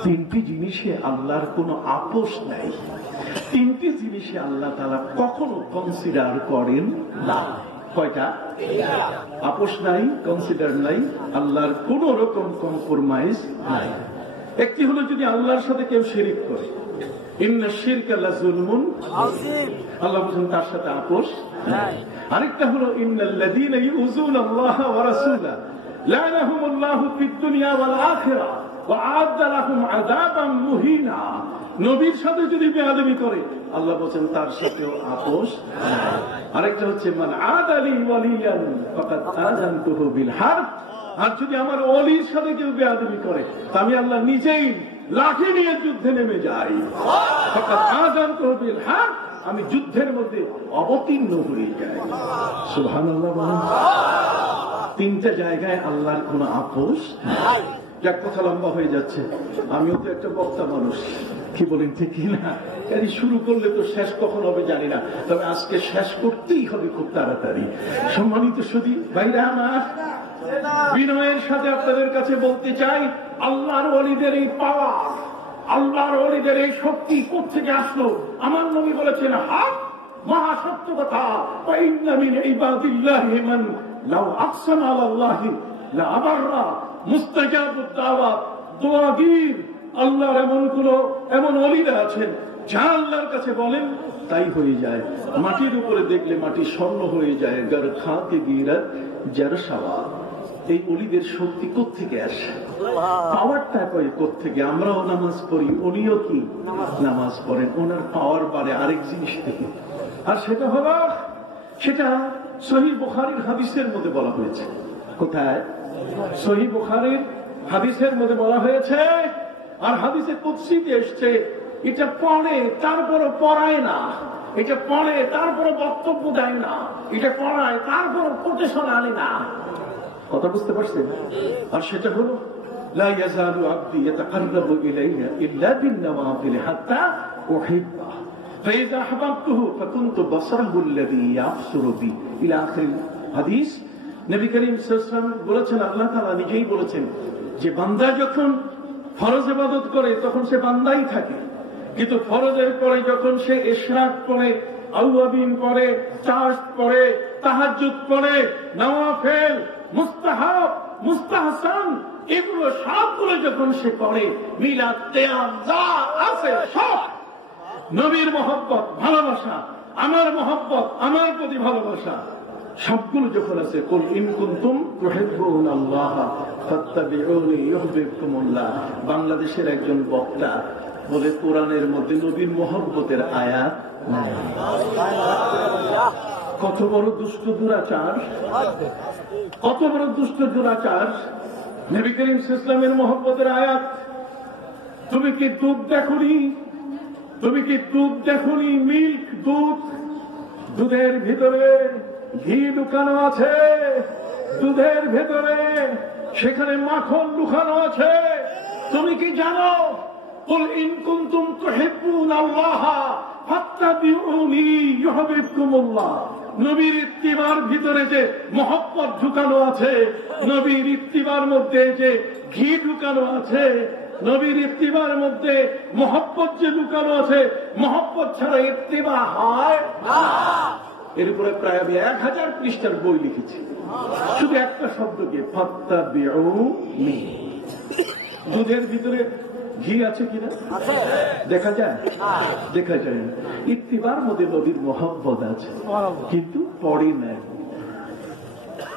তিনটি জিনিসে আল্লাহর কোনো আপোষ নাই, তিনটি জিনিসে আল্লাহ তাআলা কখনো কনসিডার করেন না। কয়টা? আপোষ নাই, কনসিডার নাই, আল্লাহর কোন রকম কম্প্রোমাইজ নাই। একটি হলো যদি আল্লাহর সাথে কেউ শিরক করে, ইন্না শিরকা লাযুলমুন আযীম, আল্লাহ বলেন তার সাথে আপোষ নাই। আরেকটা হলো ইন্নাল্লাযীনা ইউযুনাল্লাহা ওয়া রাসূলাহু লা'নাহুমুল্লাহু ফিদ দুনিয়া ওয়াল আখিরাহ ওয়া আ'আদ্দা লাহুম আযাবান মুহিনা। নবীর সাথে যদি বেয়াদবি করে, আল্লাহ বলেন তার সাথেও আপোষ নাই। আরেকটা হচ্ছে মান আদালি ওয়ালিয়ান ফাকাদ আযানতুহু বিল হারব, আর যদি আমার ওলির সাথে কেউ বেয়াদবি করে, আমি আল্লাহ নিজেই লাঠি নিয়ে যুদ্ধে নেমে যাই। ফাকাদ আযানতুহু বিল হারব, আমি যুদ্ধের মধ্যে অবতীর্ণ হয়ে যাই। সুবহানাল্লাহ বলেন। তিনটা জায়গায় আল্লাহর কোন আপোষ নাই। যাক, কথা লম্বা হয়ে যাচ্ছে, আমিও তো একটা বক্তা মানুষ, কি বলেন ঠিক কিনা? এই শুরু করলে তো শেষ কখন হবে জানি না, তবে আজকে শেষ করতেই হবে খুব তাড়াতাড়ি। সম্মানিত সুধী ভাইরা আমার, বিনয়ের সাথে আপনাদের কাছে বলতে চাই, আল্লাহর ওলিদের এই পাওয়ার, আল্লাহর ওলিদের এই শক্তি কোত্থেকে আসলো? আমার নবী বলেছেন হক, মহা সত্য কথা, ইন্না মিন ইবাদিল্লাহি মান লাউ আকসামা আলাল্লাহি লা আবাররা মুস্তাজাবুদ দাওয়াত। দোয়াগীর আল্লাহর এমন ওলিরা আছেন, যা আল্লাহর কাছে বলেন তাই হয়ে যায়। মাটির উপরে দেখলে মাটি স্বর্ণ হয়ে যায়। গর খাকে গিরাত যার সাওয়া। এই ওলিদের শক্তি কোত্থেকে আসে? পাওয়ারটা কই কোত্থেকে? আমরাও নামাজ পড়ি, উনিও কি নামাজ পড়েন, ওনার পাওয়ার বাড়ে আরেক জিনিস থেকে। আর সেটা হলো, সেটা সহিহ বুখারীর হাদিসের মধ্যে বলা হয়েছে। কোথায়? সহিহ বুখারীর হাদিসের মধ্যে বলা হয়েছে। আর হাদিসে কুদসিতে এসছে, এটা পড়ে তারপরও পড়ায় না, এটা পড়ে তারপরে বক্তব্য দেয় না, এটা পড়ায় তারপর কোটেশন আনে না। কথা বুঝতে পারছেন? আর সেটা হলো লা ইয়াজালু আবদি ইয়াতাকাররাবু ইলাইয়া ইল্লা বিন-নওয়াফিল হাত্তা উহিব্বা ফাইযা আহবাবতুহু ফাকুনতু বাসরাহু আল্লাযী ইয়াবসুরু বি ইলা আখিরিল হাদিস। নবী করিম সাল্লাল্লাহু আলাইহি ওয়াসাল্লাম বলেছেন, আল্লাহ তাআলা নিজেই বলেছেন যে বান্দা যখন ফরজ ইবাদত করে তখন সে বান্দাই থাকে, কিন্তু ফরজের পরে যখন সে ইশরাক করে, আওয়াবিন পড়ে, চাশ পড়ে, তাহাজ্জুদ পড়ে, নওয়াফিল, মুস্তাহাব, মুস্তাহসান, এগুলো সবগুলো যখন সে করে, মিলাদ, কিয়াম যা আছে সব নবীর মহব্বত, ভালোবাসা, আমার মহব্বত, আমার প্রতি ভালোবাসা, সবগুলো যখন আছে, কুল ইন কুনতুম তুহিব্বুনাল্লাহ ফাত্তাবিউনি ইউহিব্বুকুমুল্লাহ। বাংলাদেশের একজন বক্তা বলে কোরআনের মধ্যে নবীর মহব্বতের আয়াত নাই। কত বড় দুষ্ট দুরাচার, কত বড় দুষ্ট দুরাচার। নবী করিম সাল্লাল্লাহু আলাইহি ওয়াসাল্লামের মহব্বতের আয়াত। তুমি কি দুধ দেখোনি? তুমি কি দুধ দেখোনি? মিল্ক, দুধ, দুধের ভিতরে ঘি লুকানো আছে, দুধের ভেতরে সেখানে মাখন লুকানো আছে। তুমি কি জানো? কুল ইন কুনতুম তুহিব্বুনাল্লাহ ফাত্তাবিউনি ইউহিব্বুকুমুল্লাহ। নবীর ইত্তিবার ভিতরে যে মহব্বত ঢুকানো আছে, নবীর ইত্তিবার মধ্যে যে ঘি ঢুকানো আছে, নবীর ইত্তিবার মধ্যে মহব্বত যে লুকানো আছে, মহব্বত ছাড়া ইত্তিবা হয় না। এর উপরে প্রায় আমি 1000 পৃষ্ঠার বই লিখেছি, শুধু একটা শব্দকে, ফাত্তাবিউনি। দুধের ভিতরে ঘি আছে কিনা দেখা যায়? দেখা যায় না। ইত্তিবার মধ্যে নবীর মহব্বত আছে, কিন্তু পড়ে নাই,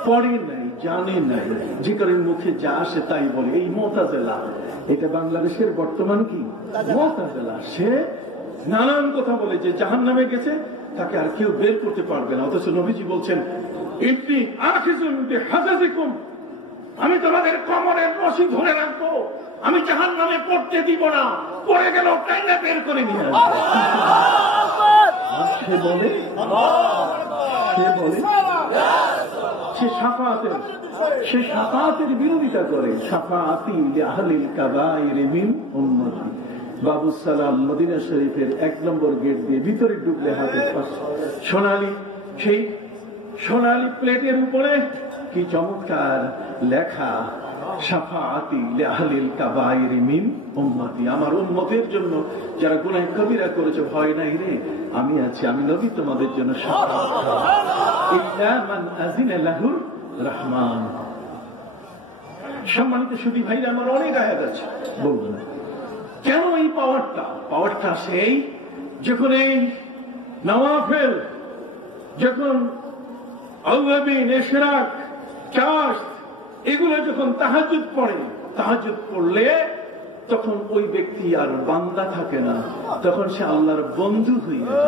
পড়ে নাই, জানে নাই, যে কারণে মুখে যা আসে তাই বলে। এই মুতাজিলা, এটা বাংলাদেশের বর্তমান কি মুতাজিলা, সে নানান কথা বলে যে জাহান্নামে গেছে, তাকে আর কেউ বের করতে পারবে না। অথচ নবীজি বলছেন, ইন্নী আখিযুন বিহাজাজিকুম, আমি তোমাদের কোমরের রশি ধরে রাখবো, আমি জাহান্নামে পড়তে দিব না, পড়ে গেল টাইনা বের করে নিয়ে আসবো। সে বলে, সে বলে, সে শাফাআতের, সে শাফাআতের বিরোধিতা করে। শাফাআতি লিআহলিল কাবাইর মিন উম্মতি। বাবু সালাম মদিনা শরীফের 1 নম্বর গেট দিয়ে ভিতরে ঢুকলে হাতের পাশে সোনালী, সেই সোনালী প্লেটের উপরে কি চমৎকার লেখা, শাফাআতি লিআহলিল কাবাইর মিন উম্মতি। আমার উম্মতের জন্য যারা গুনাহ কবিরা করেছে, ভয় নাই রে, আমি আছি, আমি নবী তোমাদের জন্য শাফাআত করব। ইল্লা মান আযিনা লাহুর রহমান। সম্মানিত সুধী ভাইরা, আমার অনেক আয়াত আছে, বলবো না। কেন এই পাওয়ারটা? পাওয়ারটা সেই যখন এই নওয়াফিল, যখন আওয়াবিন, ইশরাক, চাশ, এগুলো যখন তাহাজ্জুদ পড়ে, তাহাজ্জুদ পড়লে তখন ওই ব্যক্তি আর বান্দা থাকে না, তখন সে আল্লাহর বন্ধু হয়ে যায়।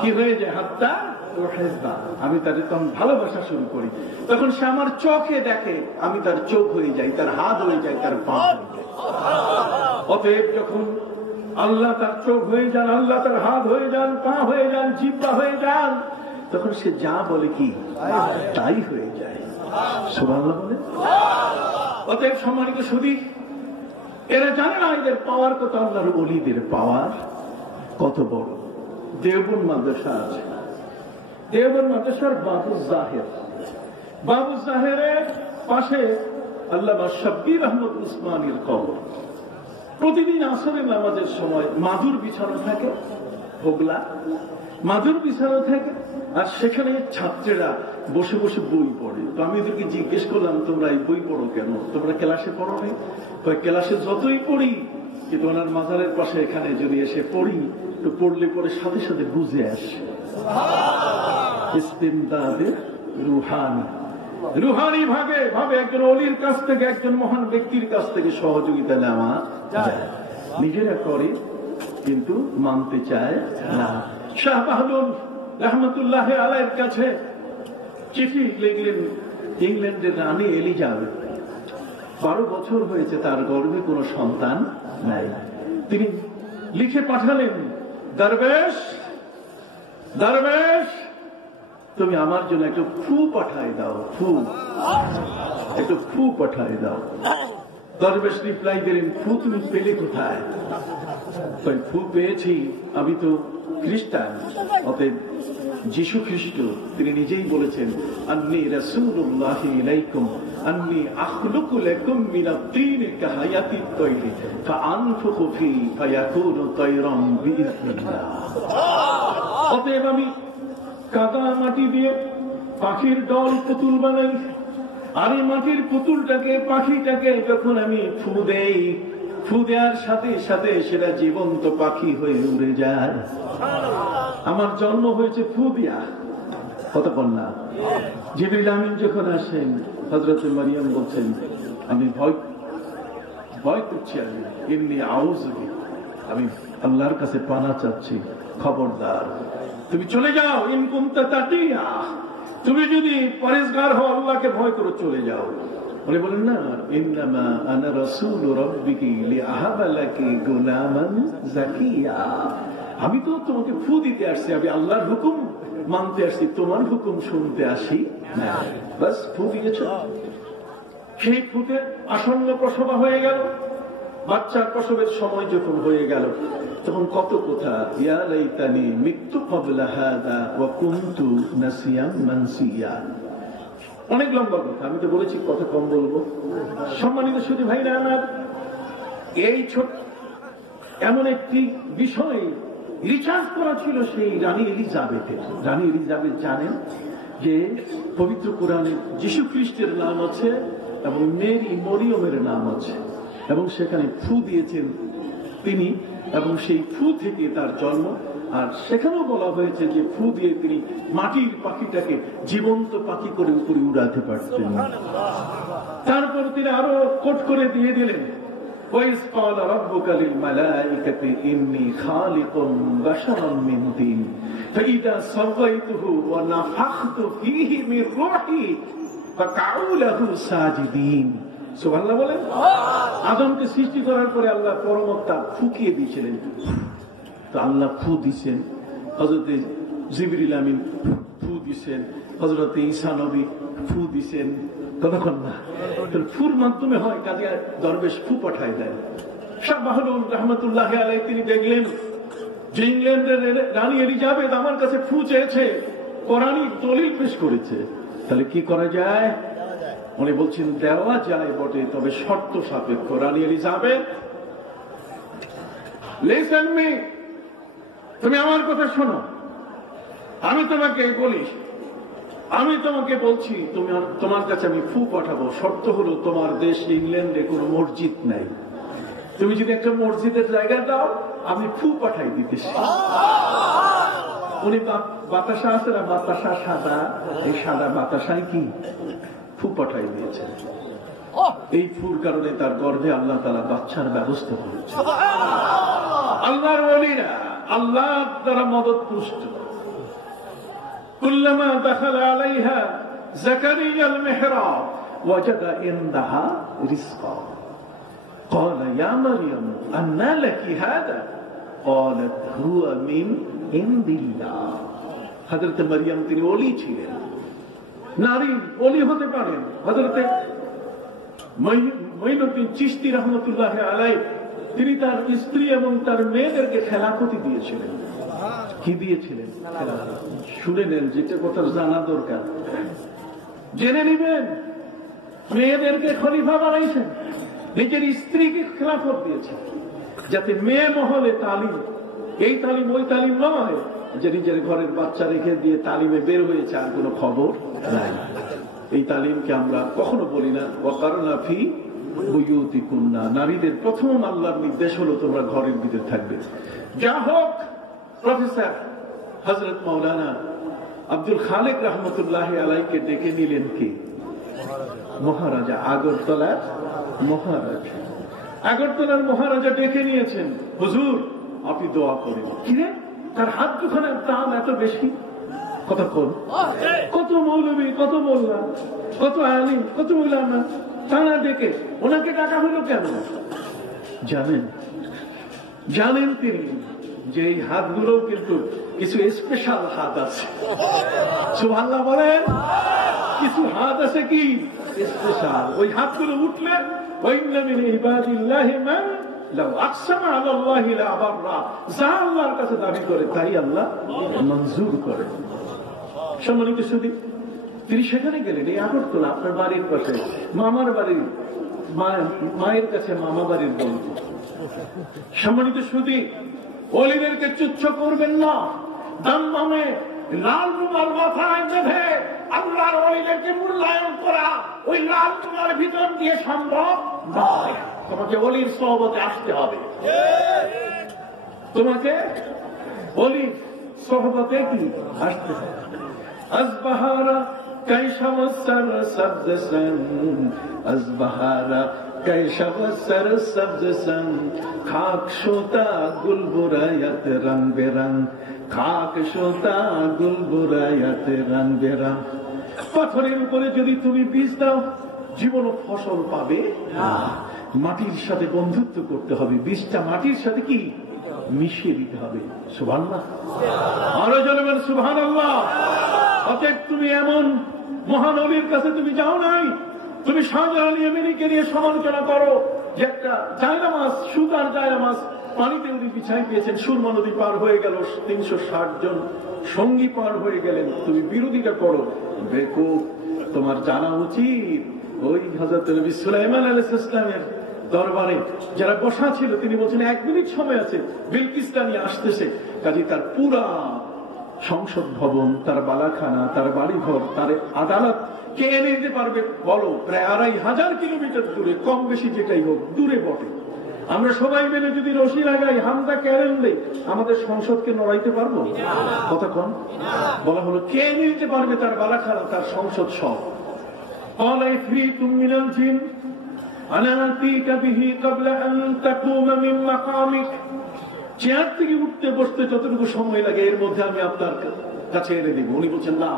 কি হয়ে যায়? হাত্তা ওয়াহিদা, আমি তাকে তখন ভালোবাসা শুরু করি। তখন সে আমার চোখে দেখে, আমি তার চোখ হয়ে যাই, তার হাত হয়ে যায়, তার পা হয়ে যায়। অতএব যখন আল্লাহ তার চোখ হয়ে যান, আল্লাহ তার হাত হয়ে যান, পা হয়ে যান, জিহ্বা হয়ে যান, তখন সে যা বলে কি তাই হয়ে যায়। সুবহানাল্লাহ বলে। অতএব সম্মানিত সুধী, এরা জানে না এদের পাওয়ার কত, আল্লাহর ওলিদের পাওয়ার কত বড়। দেওবন্দ মাদ্রাসা আছে, দেওবন্দ মাদ্রাসার বাবু জাহের, বাবু জাহেরের পাশে আল্লামা শাব্বির আহমদ উসমানীর কবর। প্রতিদিন আসরের নামাজের সময় মাদুর বিছানো থাকে, হোগলা মাদুর বিছানো থাকে, আর সেখানে ছাত্রেরা বসে বসে বই পড়ে। তো আমি ওদেরকে জিজ্ঞেস করলাম, তোমরা এই বই পড়ো কেন? তোমরা ক্লাসে পড়ো নাই? ক্লাসে যতই পড়ি, কিন্তু ওনার মাজারের পাশে এখানে যদি এসে পড়ি, তো পড়লে পরে সাথে সাথে বুঝে আসে। ইস্তিমদাদে রুহানি, রুহানি ভাবে একজন অলির কাছ থেকে, একজন মহান ব্যক্তির কাছ থেকে সহযোগিতা নেওয়া যায়। নিজেরা করে কিন্তু মানতে চায় না। শাহ বাহাদুর রহমতুল্লাহ আলাইহির কাছে চিঠি লিখলেন ইংল্যান্ডের রানী এলিজাবেথ। 12 বছর হয়েছে তার গর্ভে কোনো সন্তান নাই। তিনি লিখে পাঠালেন, দরবেশ, দরবেশ, তুমি আমার জন্য একটু ফু পাঠায় দাও, ফু, একটু ফু পাঠায় দাও। দরবেশ রিপ্লাই দিলেন, ফু তুমি পেলে কোথায়? ফু পেয়েছি, আমি তো খ্রিস্টান, অতএব যীশু খ্রিস্ট তিনি নিজেই বলেছেন, আন্নী রাসূলুল্লাহি ইলাইকুম আন্নী আখলুকু লাকুম মিনাত তিন কাহায়াতিত তায়রি ফাআনফুকু ফি ফায়াকুনু তায়রান বিইذনিল্লাহ। অতএব আমি কাদা মাটি দিয়ে পাখির দল পুতুল বানাই, আর এই মাটির পুতুলটাকে পাখিটাকে যখন আমি ফু দেই, ফু দেওয়ার সাথে সাথে সেটা জীবন্ত পাখি হয়ে উড়ে যায়। আমার জন্ম হয়েছে ফু দিয়া, কতক্ষণ না। জিবরিল আমিন যখন আসেন, হযরত মারিয়াম বলছেন, আমি ভয় করছি, আমি এমনি আউযু বি, আমি আল্লাহর কাছে পানা চাচ্ছি, খবরদার তুমি চলে যাও, ইন কুনতা তাকিয়া, তুমি যদি পরেজগার হও, আল্লাহকে ভয় করে চলে যাও। বলে বলেন না, ইন্নামা আনা রাসূলু রাব্বিকি লিআহাবা লাকি গুলামান যাকিয়া, আমি তো তোমাকে ফু দিতে আসছি, আমি আল্লাহর হুকুম মানতে আসছি, তোমার হুকুম শুনতে আসি না। বাস ফু দিয়েছ। সেই ফুতে আসন্ন প্রসব হয়ে গেল। বাচ্চার প্রসবের সময় যখন হয়ে গেল, তখন কত কথা, ইয়া লাইতানি মিতু ক্বাবলা হাযা ওয়া কুনতু নাসিয়াম মানসিয়া। অনেক লম্বা কথা, আমি তো বলেছি কথা কম বলবো। সম্মানিত সুধী ভাইরা আমার, এই ছোট এমন একটি বিষয় রিচার্জ করা ছিল সেই রানী এলিজাবেথের। রানী এলিজাবেথ জানেন যে পবিত্র কোরআনে যীশু খ্রিস্টের নাম আছে এবং মেরি মরিয়মের নাম আছে, এবং সেখানে ফু দিয়েছেন তিনি, এবং সেই ফু থেকে তার জন্ম। আর সেখানেও বলা হয়েছে যে ফু দিয়ে তিনি মাটির পাখিটাকে জীবন্ত পাখি করে উপরে উড়াতে পারতেন। তারপর তিনি আরো কোট করে দিয়ে দিলেন, ওয়াইজ ক্বালা রাব্বুকা লিল মালাইকাতি ইন্নী খালিকুম বাশারাম মিন তিন ফাইদা সাওয়াইতুহু ওয়া নাফাখতু ফীহি মির রূহি ফাকাউ লাহু সাজিদিন। সুবহানাল্লাহ বলেন। আদমকে সৃষ্টি করার পরে আল্লাহ পরমাত্মা ফুকিয়ে দিয়েছিলেন, তো আল্লাহ ফু দিছেন, হযরতে জিবরিল আমিন ফু দিছেন, হযরতে ঈসা নবী ফু দিছেন, ততক্ষণ না ফুর মাধ্যমে হয়। কাজে দরবেশ ফু পাঠায় দেয়। শাহ বাহলুল রহমতুল্লাহ আলাইহি তিনি দেখলেন যে ইংল্যান্ডের রানী এলিজাবেথ আমার কাছে ফু চেয়েছে, কোরআনী দলিল পেশ করেছে, তাহলে কি করা যায়? উনি বলছেন, দেওয়া যায় বটে, তবে শর্ত সাপেক্ষ। রানী এলিজাবেথ, লিসেন মি, তুমি আমার কথা শোনো, আমি তোমাকে বলি, আমি তোমাকে বলছি, তোমার কাছে আমি ফু পাঠাবো, শর্ত হলো তোমার দেশ ইংল্যান্ডে কোনো মসজিদ নাই, তুমি যদি একটা মসজিদের জায়গা দাও, আমি ফু পাঠাই দিতেছি। উনি বাতাসা আছে না, বাতাসা সাদা, এই সাদা বাতাসায় কি ফু পাঠাই দিয়েছে। এই ফুর কারণে তার গর্ভে আল্লাহ তাআলা বাচ্চার ব্যবস্থা করেছে। আল্লাহর ওলিরা আল্লাহ দ্বারা মদত পুষ্ট। কুল্লামা দাখালা আলাইহা যাকারিয়া আল মিহরাব ওয়াজাদা ইনদাহা রিজকা ক্বালা ইয়া মারইয়াম আন্না লাকি হাযা ক্বালাত হুয়া মিন ইনদিল্লাহ। হযরত মারইয়াম তিনি ওলি ছিলেন, নারী ওলি হতে পারেন। হযরতে মঈনুদ্দিন চিশতি রহমতুল্লাহ আলাইহি তিনি তার স্ত্রী এবং তার মেয়েদেরকে খেলাফতি দিয়েছিলেন। কি দিয়েছিলেন? শুনে নেন, যেটা কথা জানা দরকার, জেনে নিবেন। মেয়েদেরকে খলিফা বানাইছেন, নিজের স্ত্রীকে খেলাফত দিয়েছেন, যাতে মেয়ে মহলে তালিম, এই তালিম ওই তালিম নয় যে নিজের ঘরের বাচ্চা রেখে দিয়ে তালিমে বের হয়েছে আর কোনো খবর নাই। এই তালিমকে আমরা কখনো বলি না ওয়াকারনা ফি বুয়ুতিকুন্না। নারীদের প্রথম আল্লাহর নির্দেশ হলো তোমরা ঘরের ভিতরে থাকবে। যা হোক, প্রফেসর হযরত মাওলানা আব্দুল খালেক রহমতুল্লাহ আলাইকে ডেকে নিলেন কি? মহারাজা, আগরতলার মহারাজা। আগরতলার মহারাজা ডেকে নিয়েছেন, হুজুর আপনি দোয়া করেন। কিরে, তার হাত দুখানের টান এত বেশি? কতক্ষণ, কত মৌলবী, কত মোল্লা, কত আলিম, কত উলামা টানা ডেকে ওনাকে ডাকা হলো কেন জানেন? জানেন তিনি যে এই হাতগুলো কিন্তু কিছু স্পেশাল হাত আছে। সুবহানাল্লাহ বলেন। কিছু হাত আছে কি স্পেশাল, ওই হাতগুলো উঠলে ওয়া ইন্না মিন ইবাদিল্লাহি মান লাউ আকসামা আলাল্লাহি লা আবাররা, যা আল্লাহর কাছে দাবি করে তাই আল্লাহ মঞ্জুর করে। সম্মানিত সুধী, তিনি সেখানে গেলেন, এই আগরতলা আপনার বাড়ির পাশে, মামার বাড়ির মায়ের কাছে মামা বাড়ির বন্ধু। সম্মানিত সুধী, ওলিদেরকে তুচ্ছ করবেন না। দামে লাল রুমাল মাথায় বেঁধে আল্লাহর ওলিদেরকে মূল্যায়ন করা ওই লাল রুমালের ভিতর দিয়ে সম্ভব নয়। তোমাকে ওলির সোহবতে আসতে হবে, তোমাকে ওলির সোহবতে কি আসতে হবে। আসবাহারা কৈশবসর সবজসন, আসবাহারা কৈশবসর সবজসন, খাক শোতা গুলবুরায়ত রং বেরং, খাক শোতা গুলবুরায়ত রং বেরং। পাথরের উপরে যদি তুমি বীজ দাও জীবন ও ফসল পাবে না, মাটির সাথে বন্ধুত্ব করতে হবে, বীজটা মাটির সাথে কি মিশিয়ে দিতে হবে। সুবহানাল্লাহ, আরো জনগণ সুবহানাল্লাহ। অতএব তুমি এমন মহানবীর কাছে তুমি যাও নাই, তুমি শাহজাহান ইয়েমেনিকে নিয়ে সমালোচনা করো যে একটা জায়নামাজ, সুতার জায়নামাজ পানিতে উনি বিছাই পেয়েছেন, সুরমা নদী পার হয়ে গেল, 360 জন সঙ্গী পার হয়ে গেলেন, তুমি বিরোধিতা করো। বেকুব, তোমার জানা উচিত ওই হযরত নবী সুলাইমান আলাইহিস সালামের দরবারে যারা বসা ছিল, তিনি বলছেন 1 মিনিট সময় আছে, বিলকিসটা নিয়ে আসতেছে। কাজে তার পুরা সংসদ ভবন, তার বালাখানা, তার বাড়িঘর, তার আদালত কে এনে দিতে পারবে বলো? প্রায় 2500 কিলোমিটার দূরে, কম বেশি যেটাই হোক দূরে বটে। আমরা সবাই মিলে যদি রশি লাগাই, হামদা ক্যারেন দেই, আমাদের সংসদকে নড়াইতে পারবো? কথা কম। বলা হলো কে এনে দিতে পারবে তার বালাখানা, তার সংসদ সব। قال عفريت من الجن أنا آتيك به قبل أن تقوم من مقامك। চেয়ার থেকে উঠতে বসতে যতটুকু সময় লাগে এর মধ্যে আমি আপনার কাছে এনে দিব। উনি বলছেন না,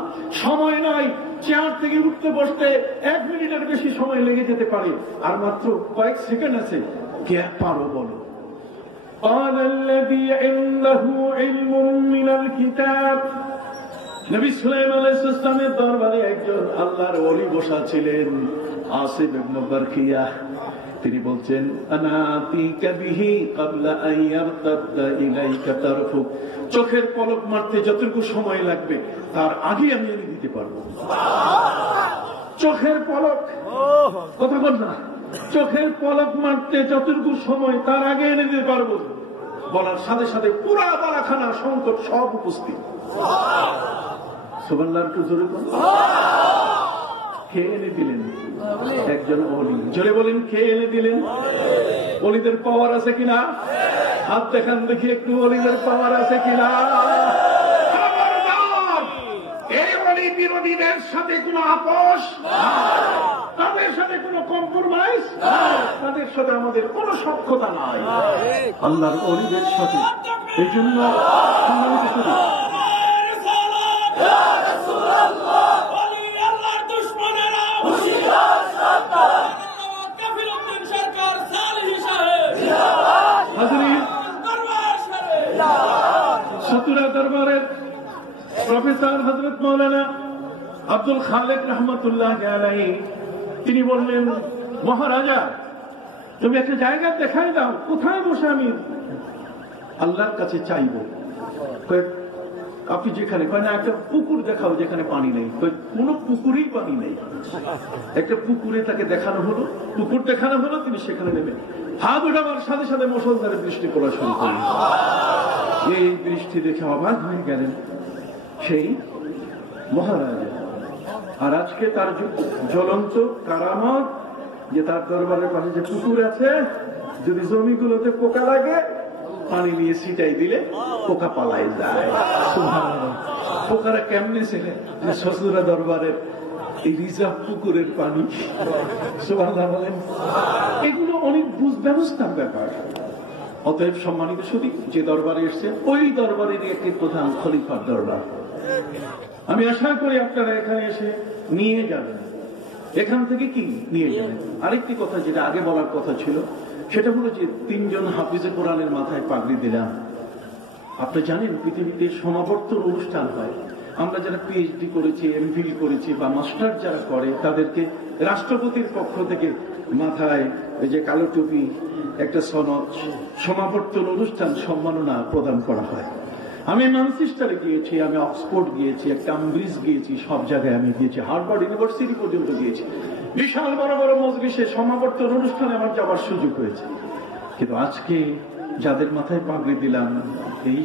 সময় নাই, চেয়ার থেকে উঠতে বসতে 1 মিনিটের বেশি সময় লেগে যেতে পারে, আর মাত্র কয়েক সেকেন্ড আছে, কে পারো বলো? قال الذي عنده علم من الكتاب। নবী সুলাইমান আলাইহিস সালামের দরবারে একজন আল্লাহর ওলি বসা ছিলেন, আসিফ ইবনে বারখিয়া। তিনি বলছেন আনা আতিকা বিহি ক্বাবলা আন ইয়ারতাদ্দা ইলাইকা তারফুক। চোখের পলক মারতে যতটুকু সময় লাগবে তার আগে আমি এনে দিতে পারবো। চোখের পলক, কথা বল না, চোখের পলক মারতে যতটুকু সময় তার আগে এনে দিতে পারবো। বলার সাথে সাথে পুরা বালাখানা সংকট সব উপস্থিত। সুবহানাল্লাহ, একটু জোরে বলুন। কে এনে দিলেন? একজন ওলি। জোরে বলেন, কে এনে দিলেন? ওলিদের পাওয়ার আছে কিনা? হাত দেখান দেখি একটু, ওলিদের পাওয়ার আছে কিনা? এই ওলি বিরোধীদের সাথে কোনো আপোষ, তাদের সাথে কোনো কম্প্রোমাইজ, তাদের সাথে আমাদের কোনো সখ্যতা নাই আল্লাহর ওলিদের সাথে। এই জন্য সতুরা দরবারের প্রফেসর হযরত মাওলানা আব্দুল খালেক রহমতুল্লাহ আলাইহি তিনি বললেন, মহারাজা তুমি একটা জায়গা দেখাই দাও, কোথায় বসে আমি আল্লাহর কাছে চাইব। আপনি যেখানে, কয় না একটা পুকুর দেখাও যেখানে পানি নেই। কোন পুকুরেই পানি নেই। একটা পুকুরে তাকে দেখানো হলো, পুকুর দেখানো হলো, তিনি সেখানে নেবেন। হাত উঠাবার সাথে সাথে মুষলধারে বৃষ্টি পড়া শুরু করলেন। এই বৃষ্টি দেখে অবাক হয়ে গেলেন সেই মহারাজা। আর আজকে তার জ্বলন্ত কারামত যে তার দরবারের পাশে যে পুকুর আছে, যদি জমিগুলোতে পোকা লাগে পানি নিয়ে ছিটাই দিলে পোকা পালাই যায়। পোকারা কেমনে ছিল যে শ্বশুরা দরবারের এই রিজার্ভ পুকুরের পানি। সুবহানাল্লাহ বলেন, এগুলো অনেক ব্যবস্থার ব্যাপার। অতএব সম্মানিত সুধী, যে দরবারে এসছে ওই দরবারের একটি প্রধান খলিফার দরবার। আমি আশা করি আপনারা এখানে এসে নিয়ে যাবেন, এখান থেকে কি নিয়ে যাবেন। আরেকটি কথা যেটা আগে বলার কথা ছিল, সেটা হলো যে 3 জন হাফিজে কোরআনের মাথায় পাগড়ি দিলাম। আপনি জানেন পৃথিবীতে সমাবর্তন অনুষ্ঠান হয়, আমরা যারা পিএইচডি করেছি, এমফিল করেছি বা মাস্টার যারা করে, তাদেরকে রাষ্ট্রপতির পক্ষ থেকে মাথায় ওই যে কালো টুপি, একটা সনদ, সমাবর্তন অনুষ্ঠান, সম্মাননা প্রদান করা হয়। আমি ম্যানচেস্টারে গিয়েছি, আমি অক্সফোর্ড গিয়েছি, ক্যামব্রিজ গিয়েছি, সব জায়গায় আমি গিয়েছি, হার্ভার্ড ইউনিভার্সিটি পর্যন্ত গিয়েছি। বিশাল বড় বড় মজলিসে সমাবর্তন অনুষ্ঠানে আমার যাওয়ার সুযোগ হয়েছে। কিন্তু আজকে যাদের মাথায় পাগড়ি দিলাম, এই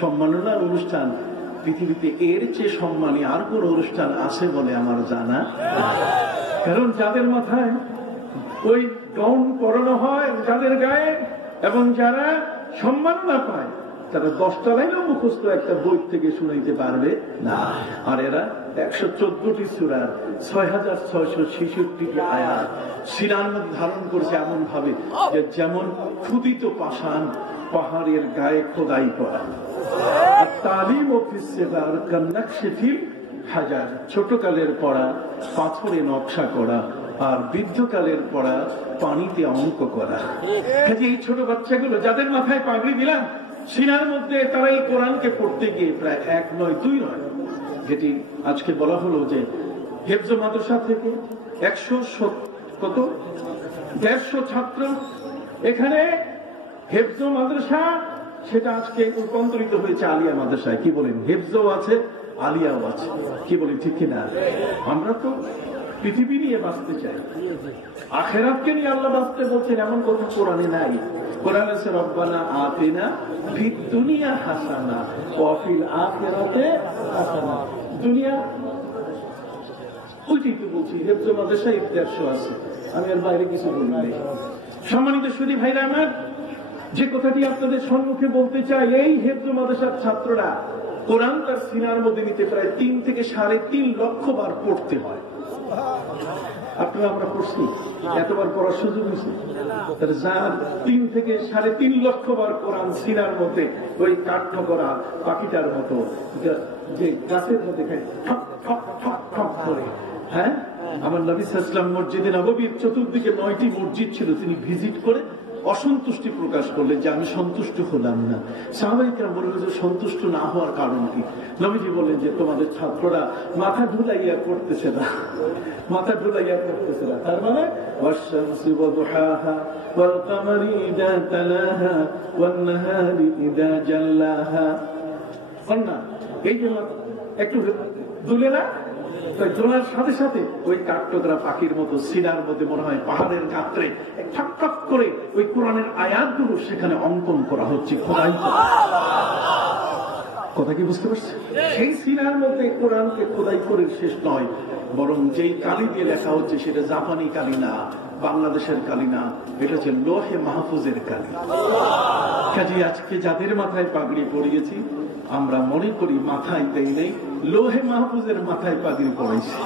সম্মাননার অনুষ্ঠান, পৃথিবীতে এর চেয়ে সম্মানী আর কোন অনুষ্ঠান আছে বলে আমার জানা। কারণ যাদের মাথায় ওই গাউন পরানো হয় যাদের গায়ে, এবং যারা সম্মাননা পায়, তারা 10টা লাইনও মুখস্থ একটা বই থেকে শুনাইতে পারবে না। আর এরা 114টি সূরার 6666টি আয়াত সিনার মধ্যে ধারণ করেছে এমন ভাবে যে যেমন ক্ষুদিত পাষাণ পাহাড়ের গায়ে খোদাই করা। তালিম ও ফিসসিগার কান্নাকশে ফিল হাজার, ছোটকালের পড়া পাথরে নকশা করা, আর বৃদ্ধকালের পড়া পানিতে অঙ্ক করা। এই ছোট বাচ্চাগুলো যাদের মাথায় পাগড়ি দিলাম, সিনার মধ্যে তারা এই কোরআনকে পড়তে গিয়ে প্রায় 1 নয় 2 নয়, যেটি আজকে বলা হলো যে হেফজ মাদ্রাসা থেকে 150 ছাত্র, এখানে হেফজ মাদ্রাসা, সেটা আজকে রূপান্তরিত হয়েছে আলিয়া মাদ্রাসায়। কি বলেন, হেফজও আছে, আলিয়াও আছে। কি বলেন, ঠিক কিনা? আমরা তো পৃথিবী নিয়ে বাঁচতে চাই, আখেরাতকে নিয়ে আল্লাহ বাঁচতে বলছেন, এমন কথা কোরআনে নাই। কোরআন আছে রব্বানা আতিনা ফিদ দুনিয়া হাসানা ওয়া ফিল আখিরাতে হাসানা। দুনিয়া ওইটাই তো বলছি, হেফজ মাদ্রাসায় 150 আছে, আমি আর বাইরে কিছু বলি নাই। সম্মানিত সুধী ভাইরা আমার, যে কথাটি আপনাদের সম্মুখে বলতে চাই, এই হেফজ মাদ্রাসার ছাত্ররা কোরআন তার সিনার মধ্যে নিতে প্রায় 3 থেকে 3.5 লক্ষ বার পড়তে হয়। আপনারা আমরা পড়ছি, এতবার পড়ার সুযোগ হয়েছে? যার 3 থেকে 3.5 লক্ষ বার কোরআন সিনার মধ্যে, ওই কাঠ করা পাখিটার মতো যে গাছের মধ্যে ঠক ঠক ঠক ঠক করে। হ্যাঁ, আমার নবী সাল্লাল্লাহু আলাইহি ওয়াসাল্লাম মসজিদে নববীর চতুর্দিকে 9টি মসজিদ ছিল, তিনি ভিজিট করে অসন্তুষ্টি প্রকাশ করলেন যে আমি সন্তুষ্ট হলাম না। সাহাবায়ে কেরাম বললেন যে সন্তুষ্ট না হওয়ার কারণ কি? নবীজি বললেন যে তোমাদের ছাত্ররা মাথা ঢুলাইয়া করতেছে না, মাথা ঢুলাইয়া করতেছে না। তার মানে ওয়াশ-শামসি ওয়া দুহাহা ওয়াল কামারি ইযা তালাহা ওয়ান নাহারি ইযা জাল্লাহা। না, এই যে একটু দুলে না, দোলার সাথে সাথে ওই কাঠঠোকরা পাখির মতো সিনার মধ্যে মনে হয় পাহাড়ের গাত্রে ঠক ঠক করে ওই কোরআনের আয়াতগুলো সেখানে অঙ্কন করা হচ্ছে, খোদাই করা। কথা কি বুঝতে পারছে? সেই সিনার মধ্যে কোরআনকে খোদাই করে শেষ নয়, বরং যেই কালি দিয়ে লেখা হচ্ছে সেটা জাপানি কালি না, বাংলাদেশের কালি না, এটা হচ্ছে লোহে মাহফুজের কালি। কাজে আজকে যাদের মাথায় পাগড়ি পরিয়েছি, আমরা মনে করি মাথায় দেই নেই, লোহে মাহফুজের মাথায় পাগড়ি পড়াইছি।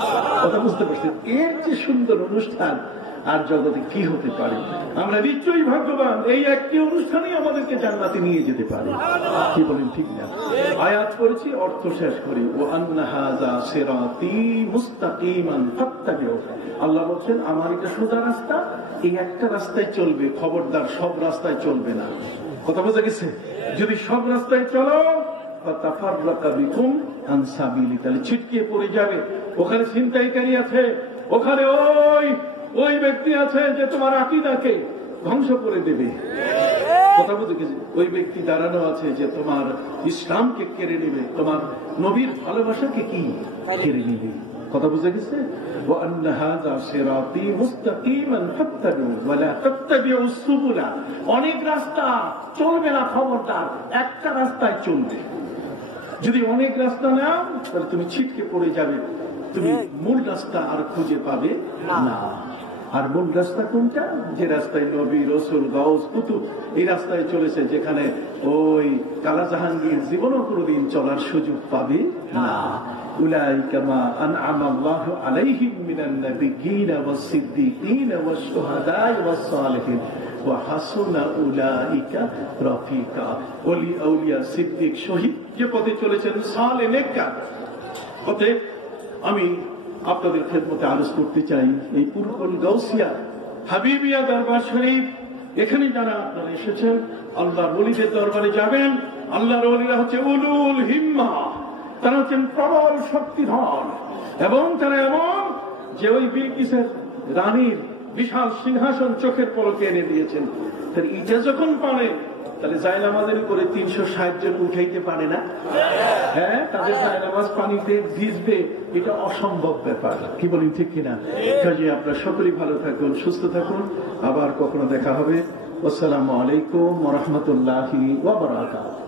কথা বুঝতে পারছেন? এর যে সুন্দর অনুষ্ঠান আর জগতে কি হতে পারে? আমরা নিশ্চয়ই ভাগ্যবান, এই একটি অনুষ্ঠানই আমাদেরকে জান্নাতে নিয়ে যেতে পারে। কি বলেন, ঠিক না? আয়াত করেছি, অর্থ শেষ করি। ওয়া আন্না হাযা সিরাতী মুস্তাকিমান ফাত্তাবিউ। আল্লাহ বলছেন আমার এটা সোজা রাস্তা, এই একটা রাস্তায় চলবে, খবরদার সব রাস্তায় চলবে না। কথা বোঝা গেছে? যদি সব রাস্তায় চলো ফাতাফাররাকা বিকুম আন সাবিলি, তাহলে ছিটকে পড়ে যাবে। ওখানে ছিনতাইকারী আছে, ওখানে ওই ব্যক্তি আছে যে তোমার আকীদাকে ধ্বংস করে দেবে। কথা বলতে গেছে, ওই ব্যক্তি দাঁড়ানো আছে যে তোমার ইসলামকে কেড়ে নেবে, তোমার নবীর ভালোবাসাকে কি কেড়ে নেবে। কথা বুঝে গেছে? ওয়া আন্না হাযা সিরাতী মুস্তাকিমান ফাত্তাবিউ ওয়া লা তাত্তাবিউস সুবুলা। অনেক রাস্তা চলবে না, খবরদার একটা রাস্তায় চলবে। যদি অনেক রাস্তা নাও তাহলে তুমি ছিটকে পড়ে যাবে, তুমি মূল রাস্তা আর খুঁজে পাবে না। আর মূল রাস্তা কোনটা? যে রাস্তায় নবী, রাসূল, গাউস, কুতুব এই রাস্তায় চলেছে, যেখানে ওই কালা জাহাঙ্গীর জীবনও কোনোদিন চলার সুযোগ পাবে না। উলাইকা মা আনআমা আল্লাহু আলাইহিম মিনান নাবিয়্যিনা ওয়াস সিদ্দীকিনা ওয়াশ শুহাদাই ওয়াস সালিহিন ওয়া হাসুনা উলাইকা রাফিকা। ওলি, আউলিয়া, সিদ্দিক, শহীদ যে পথে চলেছেন, সালেহ, নেককার। অতএব আমি আপনাদের খেদমতে আরজ করতে চাই, এই পুরকুল গাউসিয়া হাবিবিয়া দরবার শরীফ, এখানে যারা আপনারা এসেছেন, আল্লাহর ওলিদের দরবারে যাবেন। আল্লাহর ওলিরা হচ্ছে উলুল হিম্মা, তারা হচ্ছেন প্রবল শক্তিধর, এবং তারা এমন যে ওই বিলকিসের রানীর বিশাল সিংহাসন চোখের পলকে এনে দিয়েছেন। তাহলে এটা যখন পারে, তাহলে জায়নামাজের উপরে 360 জন উঠাইতে পারে না? হ্যাঁ, তাদের জায়নামাজ পানিতে ভিজবে, এটা অসম্ভব ব্যাপার। কি বলেন, ঠিক কিনা? কাজে আপনারা সকলেই ভালো থাকুন, সুস্থ থাকুন, আবার কখনো দেখা হবে। আসসালামু আলাইকুম ওয়া রাহমাতুল্লাহি ওয়া বারাকাতুহু।